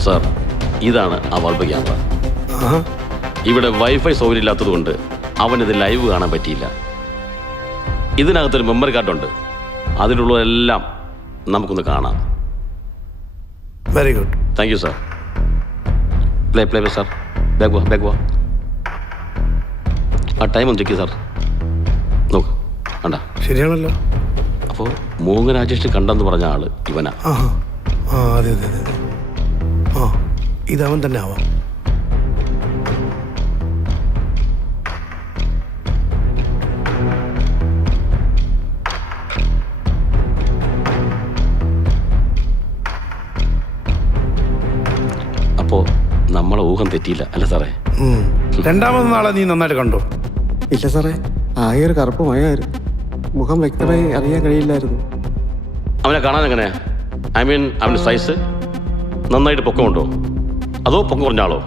സാർ, ഇതാണ് ആ ബൾബ് ക്യാമറ. ഇവിടെ വൈഫൈ സൗകര്യം ഇല്ലാത്തത് കൊണ്ട് അവനിത് ലൈവ് കാണാൻ പറ്റിയില്ല. ഇതിനകത്തൊരു മെമ്മറി കാർഡുണ്ട്, അതിലുള്ളതെല്ലാം നമുക്കൊന്ന് കാണാം. Very good. Thank you sir. Play sir. Back വാ. ആ ടൈം ഒന്ന് ചെക്ക് സാർ. നോക്ക്, കണ്ടാ? ശരിയാണല്ലോ. അപ്പോൾ മൂങ്ങ രാജേഷ് കണ്ടെന്ന് പറഞ്ഞ ആള് ഇവനാ. അതെ. ഇതവൻ തന്നെ ആവാം. ഊഹം തെറ്റിയില്ല അല്ല സാറേ? രണ്ടാമത് നാളെ നീ നന്നായിട്ട് കണ്ടോ? ഇല്ല സാറേ, ആകെ ഒരു കറുപ്പ് മയമായിരുന്നു. മുഖം വ്യക്തമായി അറിയാൻ കഴിയില്ലായിരുന്നു. അവനെ കാണാൻ എങ്ങനെയാ? ഐ മീൻ അവൻ്റെ സൈസ് നന്നായിട്ട് പൊക്കമുണ്ടോ അതോ പൊക്കം കുറഞ്ഞ ആളോ?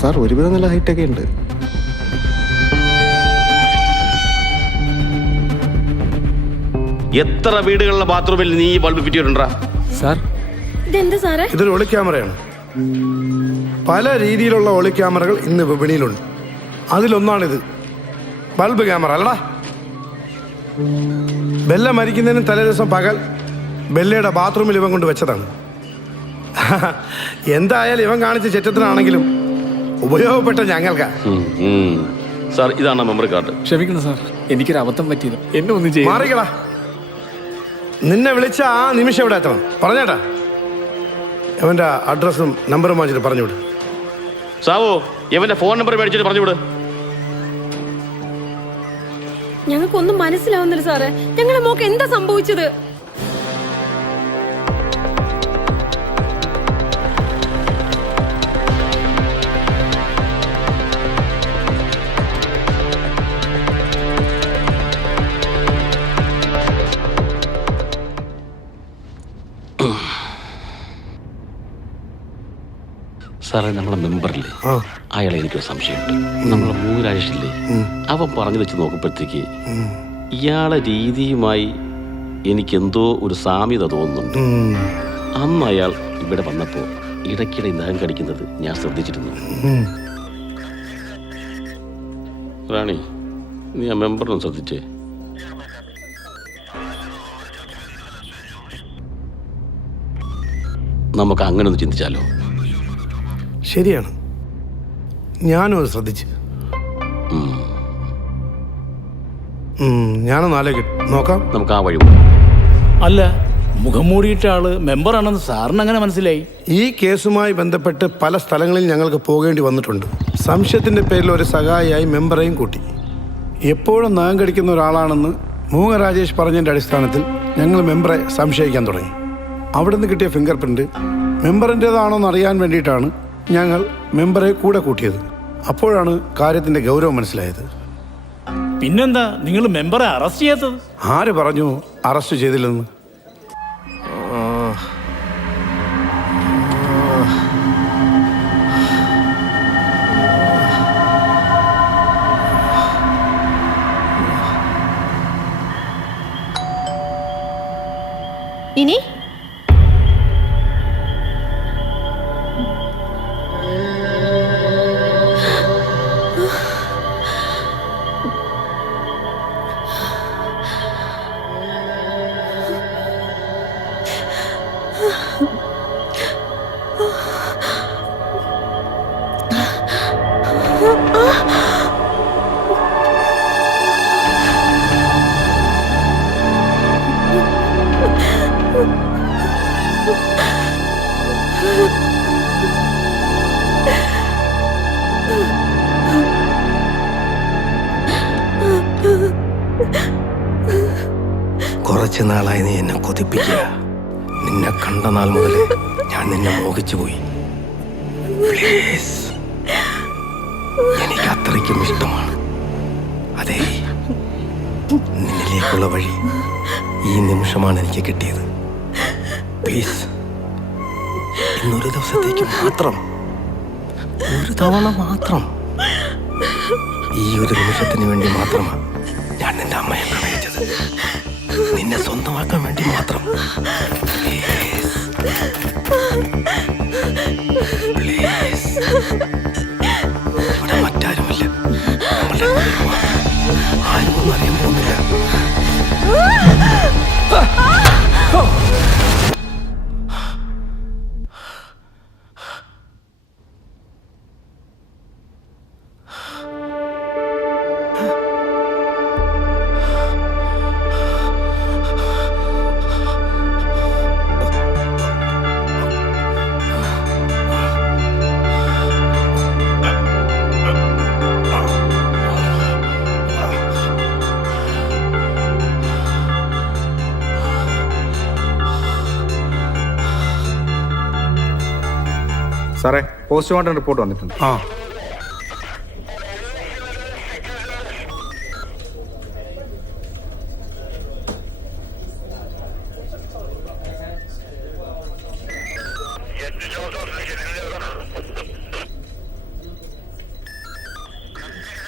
സാർ ഒരുവിധം നല്ല ഹൈറ്റൊക്കെ ഉണ്ട്. എത്ര വീടുകളിലെ ബാത്റൂമിൽ നീ ഈ ബൾബ് ഫിറ്റ് ചെയ്തിട്ടുണ്ടാ? സാർ, ഇതെന്താ സാറേ? ഇതൊരു ഒളിക്യാമറയാണ്. പല രീതിയിലുള്ള ഒളിക്യാമറകൾ ഇന്ന് വിപണിയിലുണ്ട്. അതിലൊന്നാണിത്. ബൾബ് ക്യാമറ അല്ലടാ. ബെല്ല മരിക്കുന്നതിന് തലേ ദിവസം പകൽ ബെല്ലയുടെ ബാത്റൂമിൽ ഇവൻ കൊണ്ട് വെച്ചതാണ്. എന്തായാലും ഇവൻ കാണിച്ച ചെറ്റത്തിനാണെങ്കിലും ഉപയോഗപ്പെട്ട ഞങ്ങൾക്കാ. സാർ, ഇതാണ് മെമ്മറി കാർഡ്. ക്ഷമിക്കണം സാർ, എനിക്കൊരു അബദ്ധം പറ്റിയത്. എന്നെ ഒന്നും ചെയ്യാം. മാറിക്കടാ. നിന്നെ വിളിച്ച ആ നിമിഷം ഇവിടെ എത്തണം. പറഞ്ഞേട്ടാ, ഇവന്റെ അഡ്രസ്സും നമ്പറും വാങ്ങിച്ചിട്ട് പറഞ്ഞുവിട്. സാവോ, ഇവന്റെ ഫോൺ നമ്പർ മേടിച്ചിട്ട് പറഞ്ഞുവിട്. ഞങ്ങൾക്കൊന്നും മനസ്സിലാവുന്നില്ല സാറേ. ഞങ്ങളുടെ മോക്ക് എന്താ സംഭവിച്ചത്? സാറേ, നമ്മളെ മെമ്പറില്ലേ, അയാളെ എനിക്കൊരു സംശയമുണ്ട്. നമ്മളെ മൂരാഴ്ചയില്ലേ, അവൻ പറഞ്ഞു വെച്ച് നോക്കുമ്പോഴത്തേക്ക് ഇയാളെ രീതിയുമായി എനിക്കെന്തോ ഒരു സാമ്യത തോന്നുന്നുണ്ട്. അന്ന് അയാൾ ഇവിടെ വന്നപ്പോൾ ഇടയ്ക്കിടെ നഖം കടിക്കുന്നത് ഞാൻ ശ്രദ്ധിച്ചിരുന്നു. റാണി, നീ ആ മെമ്പറിനൊന്ന് ശ്രദ്ധിച്ചേ. നമുക്ക് അങ്ങനെ ഒന്ന് ചിന്തിച്ചാലോ? ശരിയാണ്, ഞാനും അത് ശ്രദ്ധിച്ച്. ഞാനൊന്ന് ആലോചിക്കട്ടെ, നോക്കാം. നമുക്ക് ആ വഴി. അല്ല, മുഖം മൂടിയിട്ട ആള് മെമ്പറാണെന്ന് സാറിന് അങ്ങനെ മനസ്സിലായി? ഈ കേസുമായി ബന്ധപ്പെട്ട് പല സ്ഥലങ്ങളിൽ ഞങ്ങൾക്ക് പോകേണ്ടി വന്നിട്ടുണ്ട്. സംശയത്തിന്റെ പേരിൽ ഒരു സഹായിയായി മെമ്പറേയും കൂട്ടി. എപ്പോഴും നഖം കടിക്കുന്ന ഒരാളാണെന്ന് മൂങ്ങ രാജേഷ് പറഞ്ഞതിൻ്റെ അടിസ്ഥാനത്തിൽ ഞങ്ങൾ മെമ്പറെ സംശയിക്കാൻ തുടങ്ങി. അവിടെ നിന്ന് കിട്ടിയ ഫിംഗർ പ്രിന്റ് മെമ്പറിൻ്റെതാണോ എന്ന് അറിയാൻ വേണ്ടിയിട്ടാണ് ഞങ്ങൾ മെമ്പറെ കൂടെ കൂട്ടിയത്. അപ്പോഴാണ് കാര്യത്തിന്റെ ഗൗരവം മനസ്സിലായത്. പിന്നെന്താ നിങ്ങൾ മെമ്പറെ അറസ്റ്റ് ചെയ്യാത്തത്? ആര് പറഞ്ഞു അറസ്റ്റ് ചെയ്തില്ലെന്ന്? ഇനി കുറച്ചു നാളായി നീ എന്നെ കൊതിപ്പിക്കുക. നിന്നെ കണ്ട നാൾ മുതൽ ഞാൻ നിന്നെ മോഹിച്ചു പോയി. പ്ലീസ്, എനിക്ക് അത്രയ്ക്കും ഇഷ്ടമാണ്. അതെ, നിന്നിലേക്കുള്ള വഴി ഈ നിമിഷമാണ് എനിക്ക് കിട്ടിയത്. പ്ലീസ്, ഇന്നൊരു ദിവസത്തേക്ക് മാത്രം, ഒരു തവണ മാത്രം, ഈ ഒരു നിമിഷത്തിന് വേണ്ടി മാത്രമാണ് ഞാൻ നിന്റെ അമ്മയെ പ്രണയിച്ചത്. നിന്നെ സ്വന്തമാക്കാൻ വേണ്ടി മാത്രം. പ്ലീസ്, ഇവിടെ മറ്റാരുമില്ല. ആരും ഒന്നും അറിയാൻ പോകുന്നില്ല. സാറേ, പോസ്റ്റ്മോർട്ടം റിപ്പോർട്ട് വന്നിട്ടുണ്ട്. ആ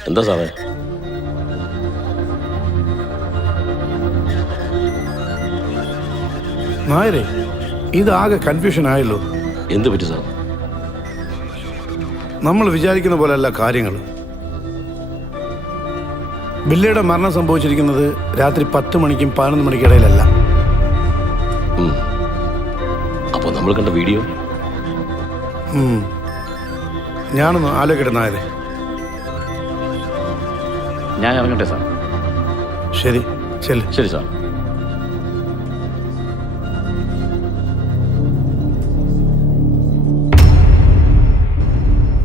എന്താ സാറേ? നായരെ, ഇതാകെ കൺഫ്യൂഷൻ ആയല്ലോ. എന്ത് പറ്റി സാർ? നമ്മൾ വിചാരിക്കുന്ന പോലെയല്ല കാര്യങ്ങൾ. ബില്ലയുടെ മരണം സംഭവിച്ചിരിക്കുന്നത് രാത്രി 10 മണിക്കും 11 മണിക്കിടയിലല്ല. അപ്പൊ നമ്മൾ കണ്ട വീഡിയോ? ഞാനൊന്ന് ആലോചിക്കട്ടെ നായരെ. ഞാൻ ഇറങ്ങട്ടെ സാർ? ശരി, ചെല്ല്. ശരി സാർ.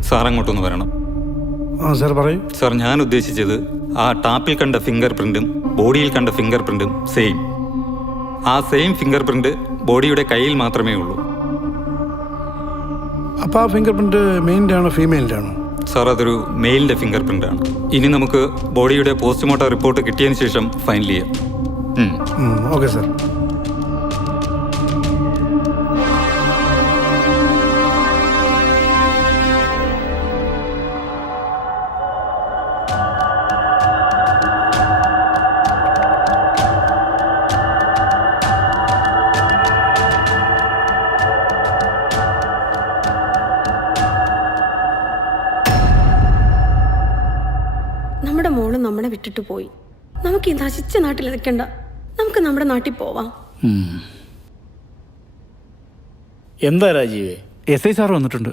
സാർ അങ്ങോട്ടൊന്ന് വരണം. ആ സാർ പറയൂ. സാർ, ഞാൻ ഉദ്ദേശിച്ചത് ആ ടാപ്പിൽ കണ്ട ഫിംഗർ പ്രിന്റും ബോഡിയിൽ കണ്ട ഫിംഗർ പ്രിന്റും സെയിം. ആ സെയിം ഫിംഗർ പ്രിന്റ് ബോഡിയുടെ കയ്യിൽ മാത്രമേ ഉള്ളൂ. അപ്പോൾ ആ ഫിംഗർ പ്രിന്റ് മെയിലിൻ്റെ ആണോ ഫീമെയിലിൻ്റെ ആണോ? സാർ, അതൊരു മെയിലിന്റെ ഫിംഗർ പ്രിന്റ് ആണ്. ഇനി നമുക്ക് ബോഡിയുടെ പോസ്റ്റ്മോർട്ടം റിപ്പോർട്ട് കിട്ടിയതിന് ശേഷം ഫൈനൽ ചെയ്യാം. Okay sir. നമ്മുടെ മോള് നമ്മളെ വിട്ടിട്ട് പോയി. നമുക്ക് ഈ നശിച്ച നാട്ടിൽ നിൽക്കണ്ട. നമുക്ക് നമ്മുടെ നാട്ടിൽ പോവാം. എന്താ രാജീവേ? SI സാർ വന്നിട്ടുണ്ട്.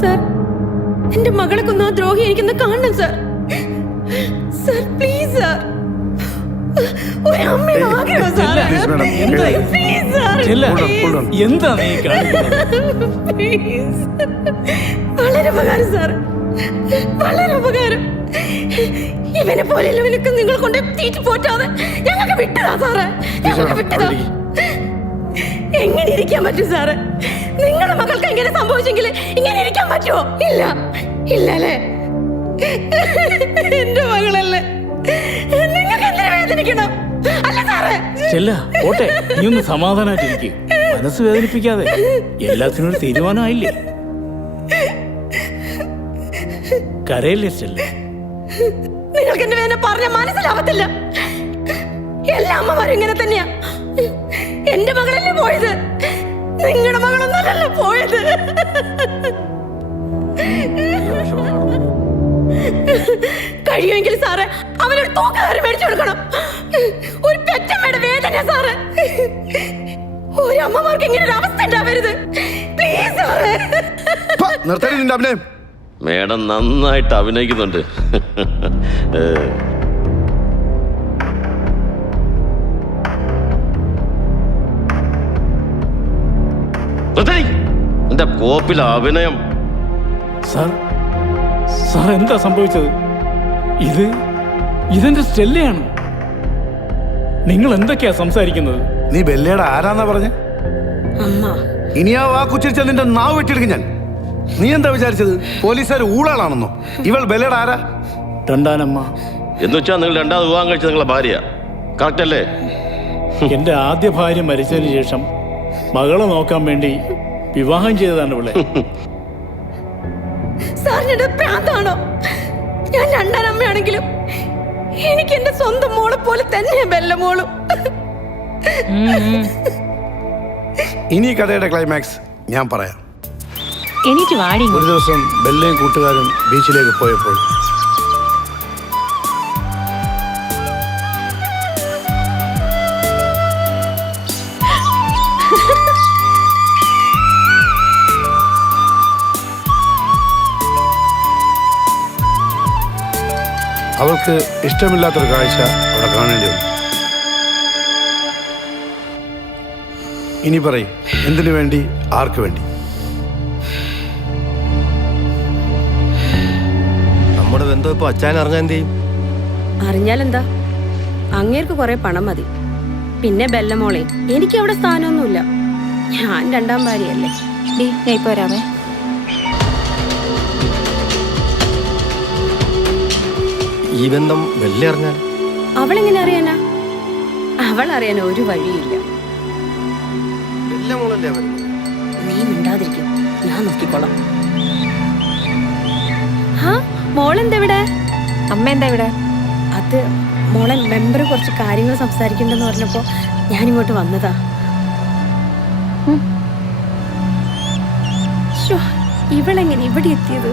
സർ, എന്റെ മകളെ കൊന്ന ആ ദ്രോഹി എനിക്കൊന്ന് കാണണം സർ. Sir please sir. ഒരു അമ്മയുടെ ആഗ്രഹം സർ. Please sir. എന്താ നീ കാണിക്കുന്നത്? പ്ലീസ്. വളരെ ഉപകാരം സാർ, വളരെ ഉപകാരം. ഇവനെ പോലെയുള്ളവനൊക്കെ നിങ്ങൾ കൊണ്ട് തീറ്റി പോറ്റാതെ ഞങ്ങൾക്ക് വിട്ടതാ സാറേ, ഞങ്ങൾക്ക് വിട്ടതാ. എങ്ങനെ ഇരിക്കാൻ പറ്റും സാറ്? നിങ്ങളുടെ മകൾക്ക് എങ്ങനെ സംഭവിച്ചെങ്കിൽ ഇങ്ങനെ ഇരിക്കാൻ പറ്റുമോ? ഇല്ല, ഇല്ല അല്ലേ? എന്റെ മകളല്ലേ, നിങ്ങൾക്ക് എന്തിനു വേദനിക്കണം? അല്ല സാറേ. ചെല്ല ഓട്ടെ, നീ ഒന്ന് സമാധാനായിട്ടിരിക്കെ, മനസ്സ് വേദനിപ്പിക്കാതെ. എല്ലാത്തിനും ഒരു തീരുമാനമായില്ലേ? കരയല്ലേ ചെല്ല? നിങ്ങൾക്ക് എന്റെ വേദന പറഞ്ഞ മനസ്സിലാവത്തില്ല. എല്ലാ അമ്മമാരും ഇങ്ങനെ തന്നെയാ. എന്റെ മകളല്ലേ പോയത്, നിങ്ങളുടെ മകളൊന്നല്ല പോയത്. കഴിയുമെങ്കിൽ സാറ് അവനൊരു തൂക്കുകാരൻ മേടിച്ചു കൊടുക്കണം. ഒരു പെറ്റമ്മയുടെ വേദന സാറ്. ഒരു അമ്മമാർക്ക് ഇങ്ങനെ ഒരു അവസ്ഥ ഉണ്ടാവരുത്. പ്ലീസ് സാറേ. നിർത്തടി നിന്റെ അഭിനയം. മേഡം നന്നായിട്ട് അഭിനയിക്കുന്നുണ്ട്. എന്റെ കോപ്പിൽ അഭിനയം. സാർ, സാർ എന്താ സംഭവിച്ചത്? ഇതെന്റെ സ്റ്റെല്ലയാണ്. നിങ്ങൾ എന്തൊക്കെയാ സംസാരിക്കുന്നത്? നീ ബെല്ലയുടെ ആരാന്നാ പറഞ്ഞ? ഇനി ആ വാക്കുച്ചിരിച്ചാൽ നിന്റെ നാവ് വെട്ടിയെടുക്കും ഞാൻ. നീ എന്താ വിചാരിച്ചത് പോലീസുകാർ ഊളാളാണെന്നോ? ഇവൾ ബെല്ലയുടെ ആരാ? രണ്ടാനമ്മ. എന്ന് വെച്ചാൽ നിങ്ങൾ രണ്ടാമത് വിവാഹം കഴിച്ച നിങ്ങളെ ഭാര്യ, കറക്റ്റ് അല്ലേ? എന്റെ ആദ്യ ഭാര്യ മരിച്ചതിന് ശേഷം മകളെ നോക്കാൻ വേണ്ടി വിവാഹം ചെയ്തതാണ് ഇവിടെ. സാറിന്റെ പ്രാന്താണോ? ഞാൻ രണ്ടാനമ്മയാണെങ്കിലും എനിക്ക് എന്റെ സ്വന്തം മോളെ പോലെ തന്നെ ബെല്ല മോളും. ഇനി കഥയുടെ ക്ലൈമാക്സ് ഞാൻ പറയാം. എനിക്ക് വാടി. ഒരു ദിവസം ബെല്ലയും കൂട്ടുകാരും ബീച്ചിലേക്ക് പോയപ്പോൾ അവൾക്ക് ഇഷ്ടമില്ലാത്തൊരു കാഴ്ച അവിടെ കാണേണ്ടി വന്നു. ഇനി പറയും, എന്തിനു വേണ്ടി, ആർക്ക് വേണ്ടി? നമ്മുടെ ബന്ധം ഇപ്പൊ അച്ഛൻ അറിഞ്ഞാൽ എന്ത് ചെയ്യും? അറിഞ്ഞാലെന്താ, അങ്ങേർക്ക് കുറെ പണം മതി. പിന്നെ ബെല്ലമോളെ, എനിക്ക് അവിടെ സ്ഥാനമൊന്നുമില്ല. ഞാൻ രണ്ടാം ഭാര്യയല്ലേ. ഞാൻ ഇപ്പൊ വരാമേ. ഈ ബന്ധം വെള്ളി അറിഞ്ഞാൽ അവളെങ്ങനെ അറിയാനാ? അവൾ അറിയാൻ ഒരു വഴിയില്ല. നീ മിണ്ടാതിരിക്കും, ഞാൻ നോക്കിക്കോളാം. മോളെന്തെവിടെ? അമ്മ എന്താ ഇവിടെ? അത് മോളെ മെമ്പർ കുറച്ച് കാര്യങ്ങൾ സംസാരിക്കണ്ടെന്ന് പറഞ്ഞപ്പോ ഞാനിങ്ങോട്ട് വന്നതാ. ഇവളെങ്ങനെ ഇവിടെ എത്തിയത്?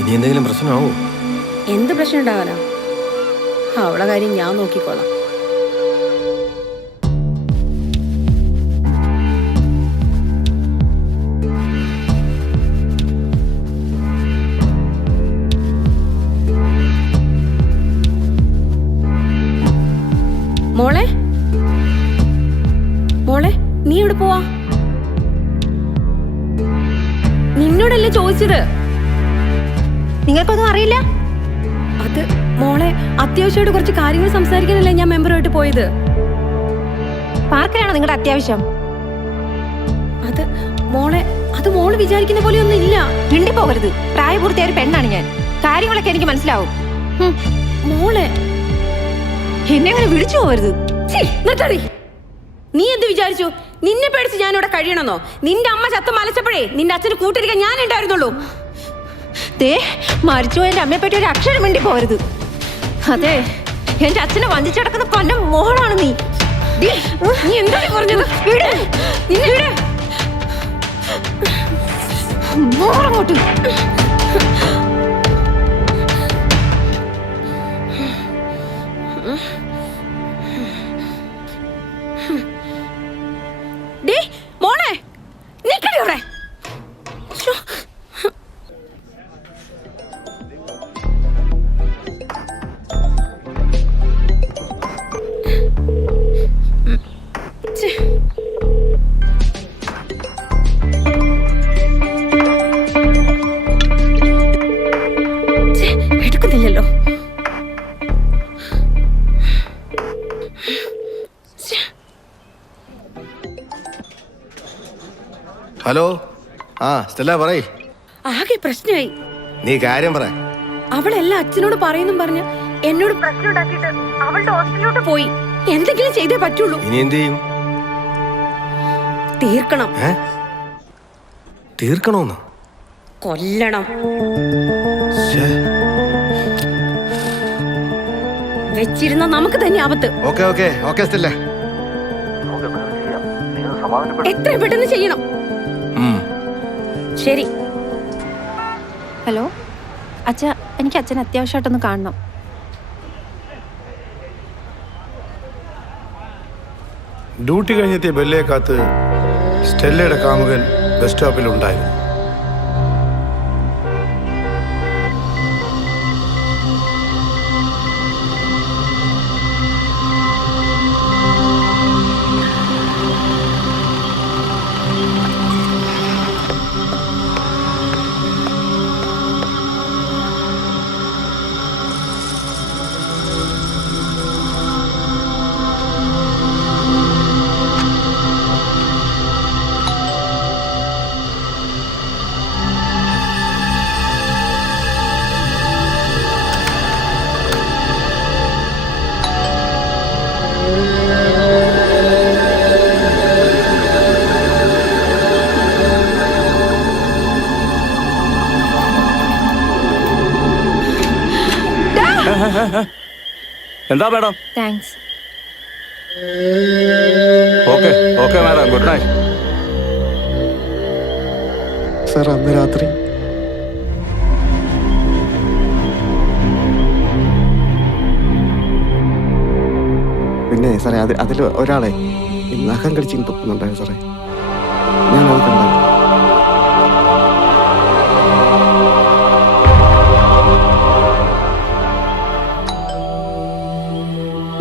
ഇനി എന്തെങ്കിലും പ്രശ്നമാവോ? എന്ത് പ്രശ്നം ഉണ്ടാവാനാ? അവളെ കാര്യം ഞാൻ നോക്കിക്കോളാം. മോളെ, മോളെ, നീ എവിടെ പോവാ? നിന്നോടല്ലേ ചോദിച്ചത്. നിങ്ങൾക്കൊന്നും അറിയില്ല? അത് മോളെ, അത്യാവശ്യമായിട്ട് കുറച്ച് കാര്യങ്ങൾ സംസാരിക്കാനല്ലേ ഞാൻ മെമ്പറുമായിട്ട് പോയത്. പാർക്കിലാണോ നിങ്ങളുടെ അത്യാവശ്യം? അത് മോളെ, അത് മോള് വിചാരിക്കുന്ന പോലെയൊന്നും ഇല്ല. മിണ്ടി പോകരുത്. പ്രായപൂർത്തിയായ ഒരു പെണ്ണാണ് ഞാൻ. കാര്യങ്ങളൊക്കെ എനിക്ക് മനസ്സിലാവും. മോളെ, എന്നെ അങ്ങനെ വിളിച്ചു പോകരുത്. നീ എന്ത് വിചാരിച്ചു? നിന്നെ പേടിച്ച് ഞാൻ ഇവിടെ കഴിയണമെന്നോ? നിന്റെ അമ്മ ചത്ത മലച്ചപ്പോഴേ നിന്റെ അച്ഛന് കൂട്ടിരിക്കാൻ ഞാൻ ഉണ്ടായിരുന്നുള്ളൂ. മരിച്ചുപോയ എന്റെ അമ്മയെ പറ്റി ഒരു അക്ഷരം മിണ്ടി പോകരുത്. അതെ, എന്റെ അച്ഛനെ വഞ്ചിച്ചടക്കുന്ന പന്ന മോളാണ് നീ. നീ എന്താണ് പറഞ്ഞത്? മോളങ്ങോട്ട്. മോളെ, നിക്കടി അവിടെ. എടുക്കുന്നില്ലല്ലോ. ഹലോ. ആ സ്റ്റെല്ല, പറയ്. ആകെ പ്രശ്നമായി. നീ കാര്യം പറ. അവളെല്ലാം അച്ഛനോട് പറയുന്നും പറഞ്ഞ് എന്നോട് പ്രശ്നം ഉണ്ടാക്കിയിട്ട് അവളുടെ ഹോസ്റ്റലിലോട്ട് പോയി. എന്തെങ്കിലും ചെയ്തേ പറ്റുള്ളൂ. ഇനി എന്ത് ചെയ്യും? തീർക്കണം. തീർക്കണോന്ന്? കൊല്ലണം. വെച്ചിരുന്ന നമുക്ക് തന്നെ ആപത്ത്. ഓക്കെ ഓക്കെ ഓക്കെ സ്റ്റെല്ല, എത്രയും പെട്ടെന്ന് ചെയ്യണം. ശരി. ഹലോ അച്ഛ, എനിക്ക് അച്ഛൻ അത്യാവശ്യമായിട്ടൊന്ന് കാണണം. ഡ്യൂട്ടി കഴിഞ്ഞെത്തിയ ബെല്ലയെ കാത്ത് സ്റ്റെല്ലയുടെ കാമുകൻ ബസ് സ്റ്റോപ്പിൽ ഉണ്ടായിരുന്നു. എന്താ madam? Thanks. Okay okay madam, good night. Sir, അന്ന് രാത്രി പിന്നെ സാറേ അതിൽ ഒരാളെ നഖം കടിച്ച് തുപ്പുന്നുണ്ടായിരുന്നു സാറേ. ഞാനത് കണ്ടത്.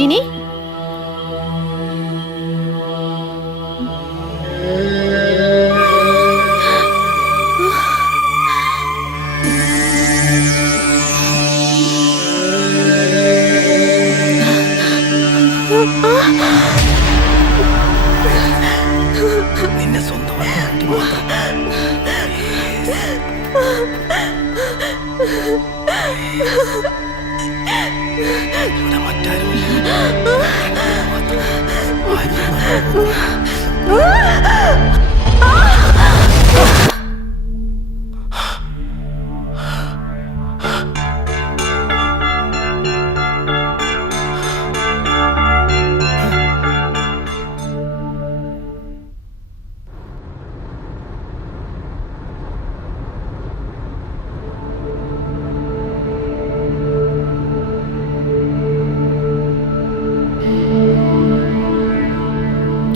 ഇനി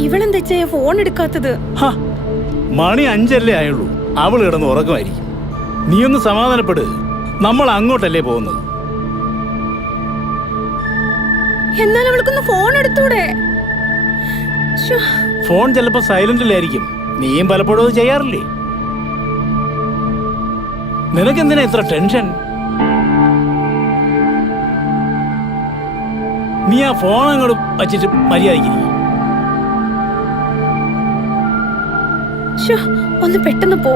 ഇവളെന്താ ഫോൺ എടുക്കാത്തത്? മണി 5 ആയുള്ളൂ. അവൾ കിടന്ന് ഉറക്കമായിരിക്കും. നീ ഒന്ന് സമാധാനപ്പെട്. നമ്മൾ അങ്ങോട്ടല്ലേ പോകുന്നത്. എന്നാൽ അവൾക്കൊന്ന് ഫോൺ എടുത്തൂടെ? ഫോൺ ചിലപ്പോ സൈലന്റിലായിരിക്കും. നീയും പലപ്പോഴും അത് ചെയ്യാറില്ലേ? നിനക്കെന്തിനാ ഇത്ര ടെൻഷൻ? നീ ആ ഫോൺ അങ്ങോട്ട് വച്ചിട്ട് മര്യാദയ്ക്ക്. ഒന്ന് പെട്ടെന്ന് പോ.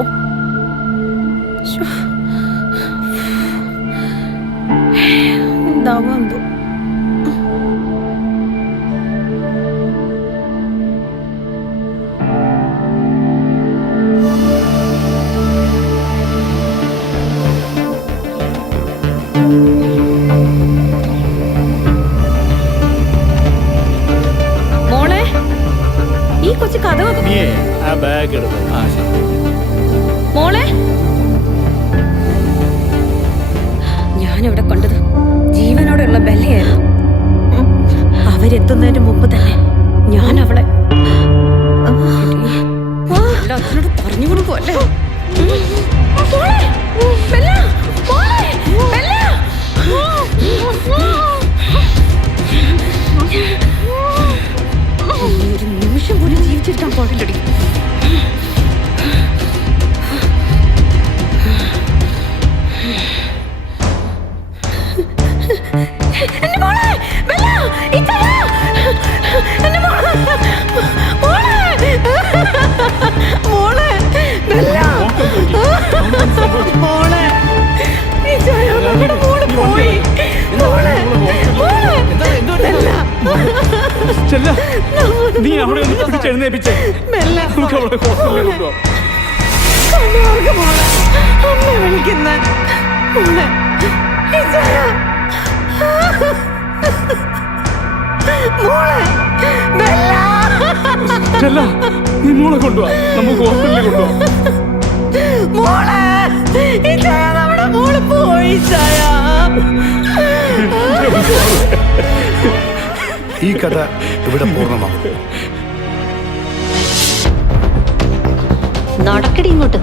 എന്താവോ എന്തോ. മോളെ, ഈ കൊച്ചു കഥ ആ ബാഗ് എടുത്തു. മോളെ, ഞാനിവിടെ കണ്ടത് ജീവനോടെയുള്ള ബെല്ലയായിരുന്നു. അവരെത്തുന്നതിന് മുമ്പ് തന്നെ ഞാൻ അവളെ അച്ഛനോട് പറഞ്ഞു കൊടുക്കുമല്ലേ. ഒരു നിമിഷം പോലും ജീവിച്ചിരിക്കാൻ പാടില്ലടി. നീ അവിടെ ഒന്ന് പിടിച്ചെഴുന്നേപ്പിച്ചേ. നമുക്ക് അവിടെ ഹോസ്പിറ്റലിൽ കൊണ്ടുപോകാം. നീ മോളെ കൊണ്ടുപോവാ. നമുക്ക് ഹോസ്പിറ്റലിൽ കൊണ്ടുപോകാം. ഈ കഥ ഇവിടെ പൂർണ്ണമാകും. നടക്കടി ഇങ്ങോട്ട്.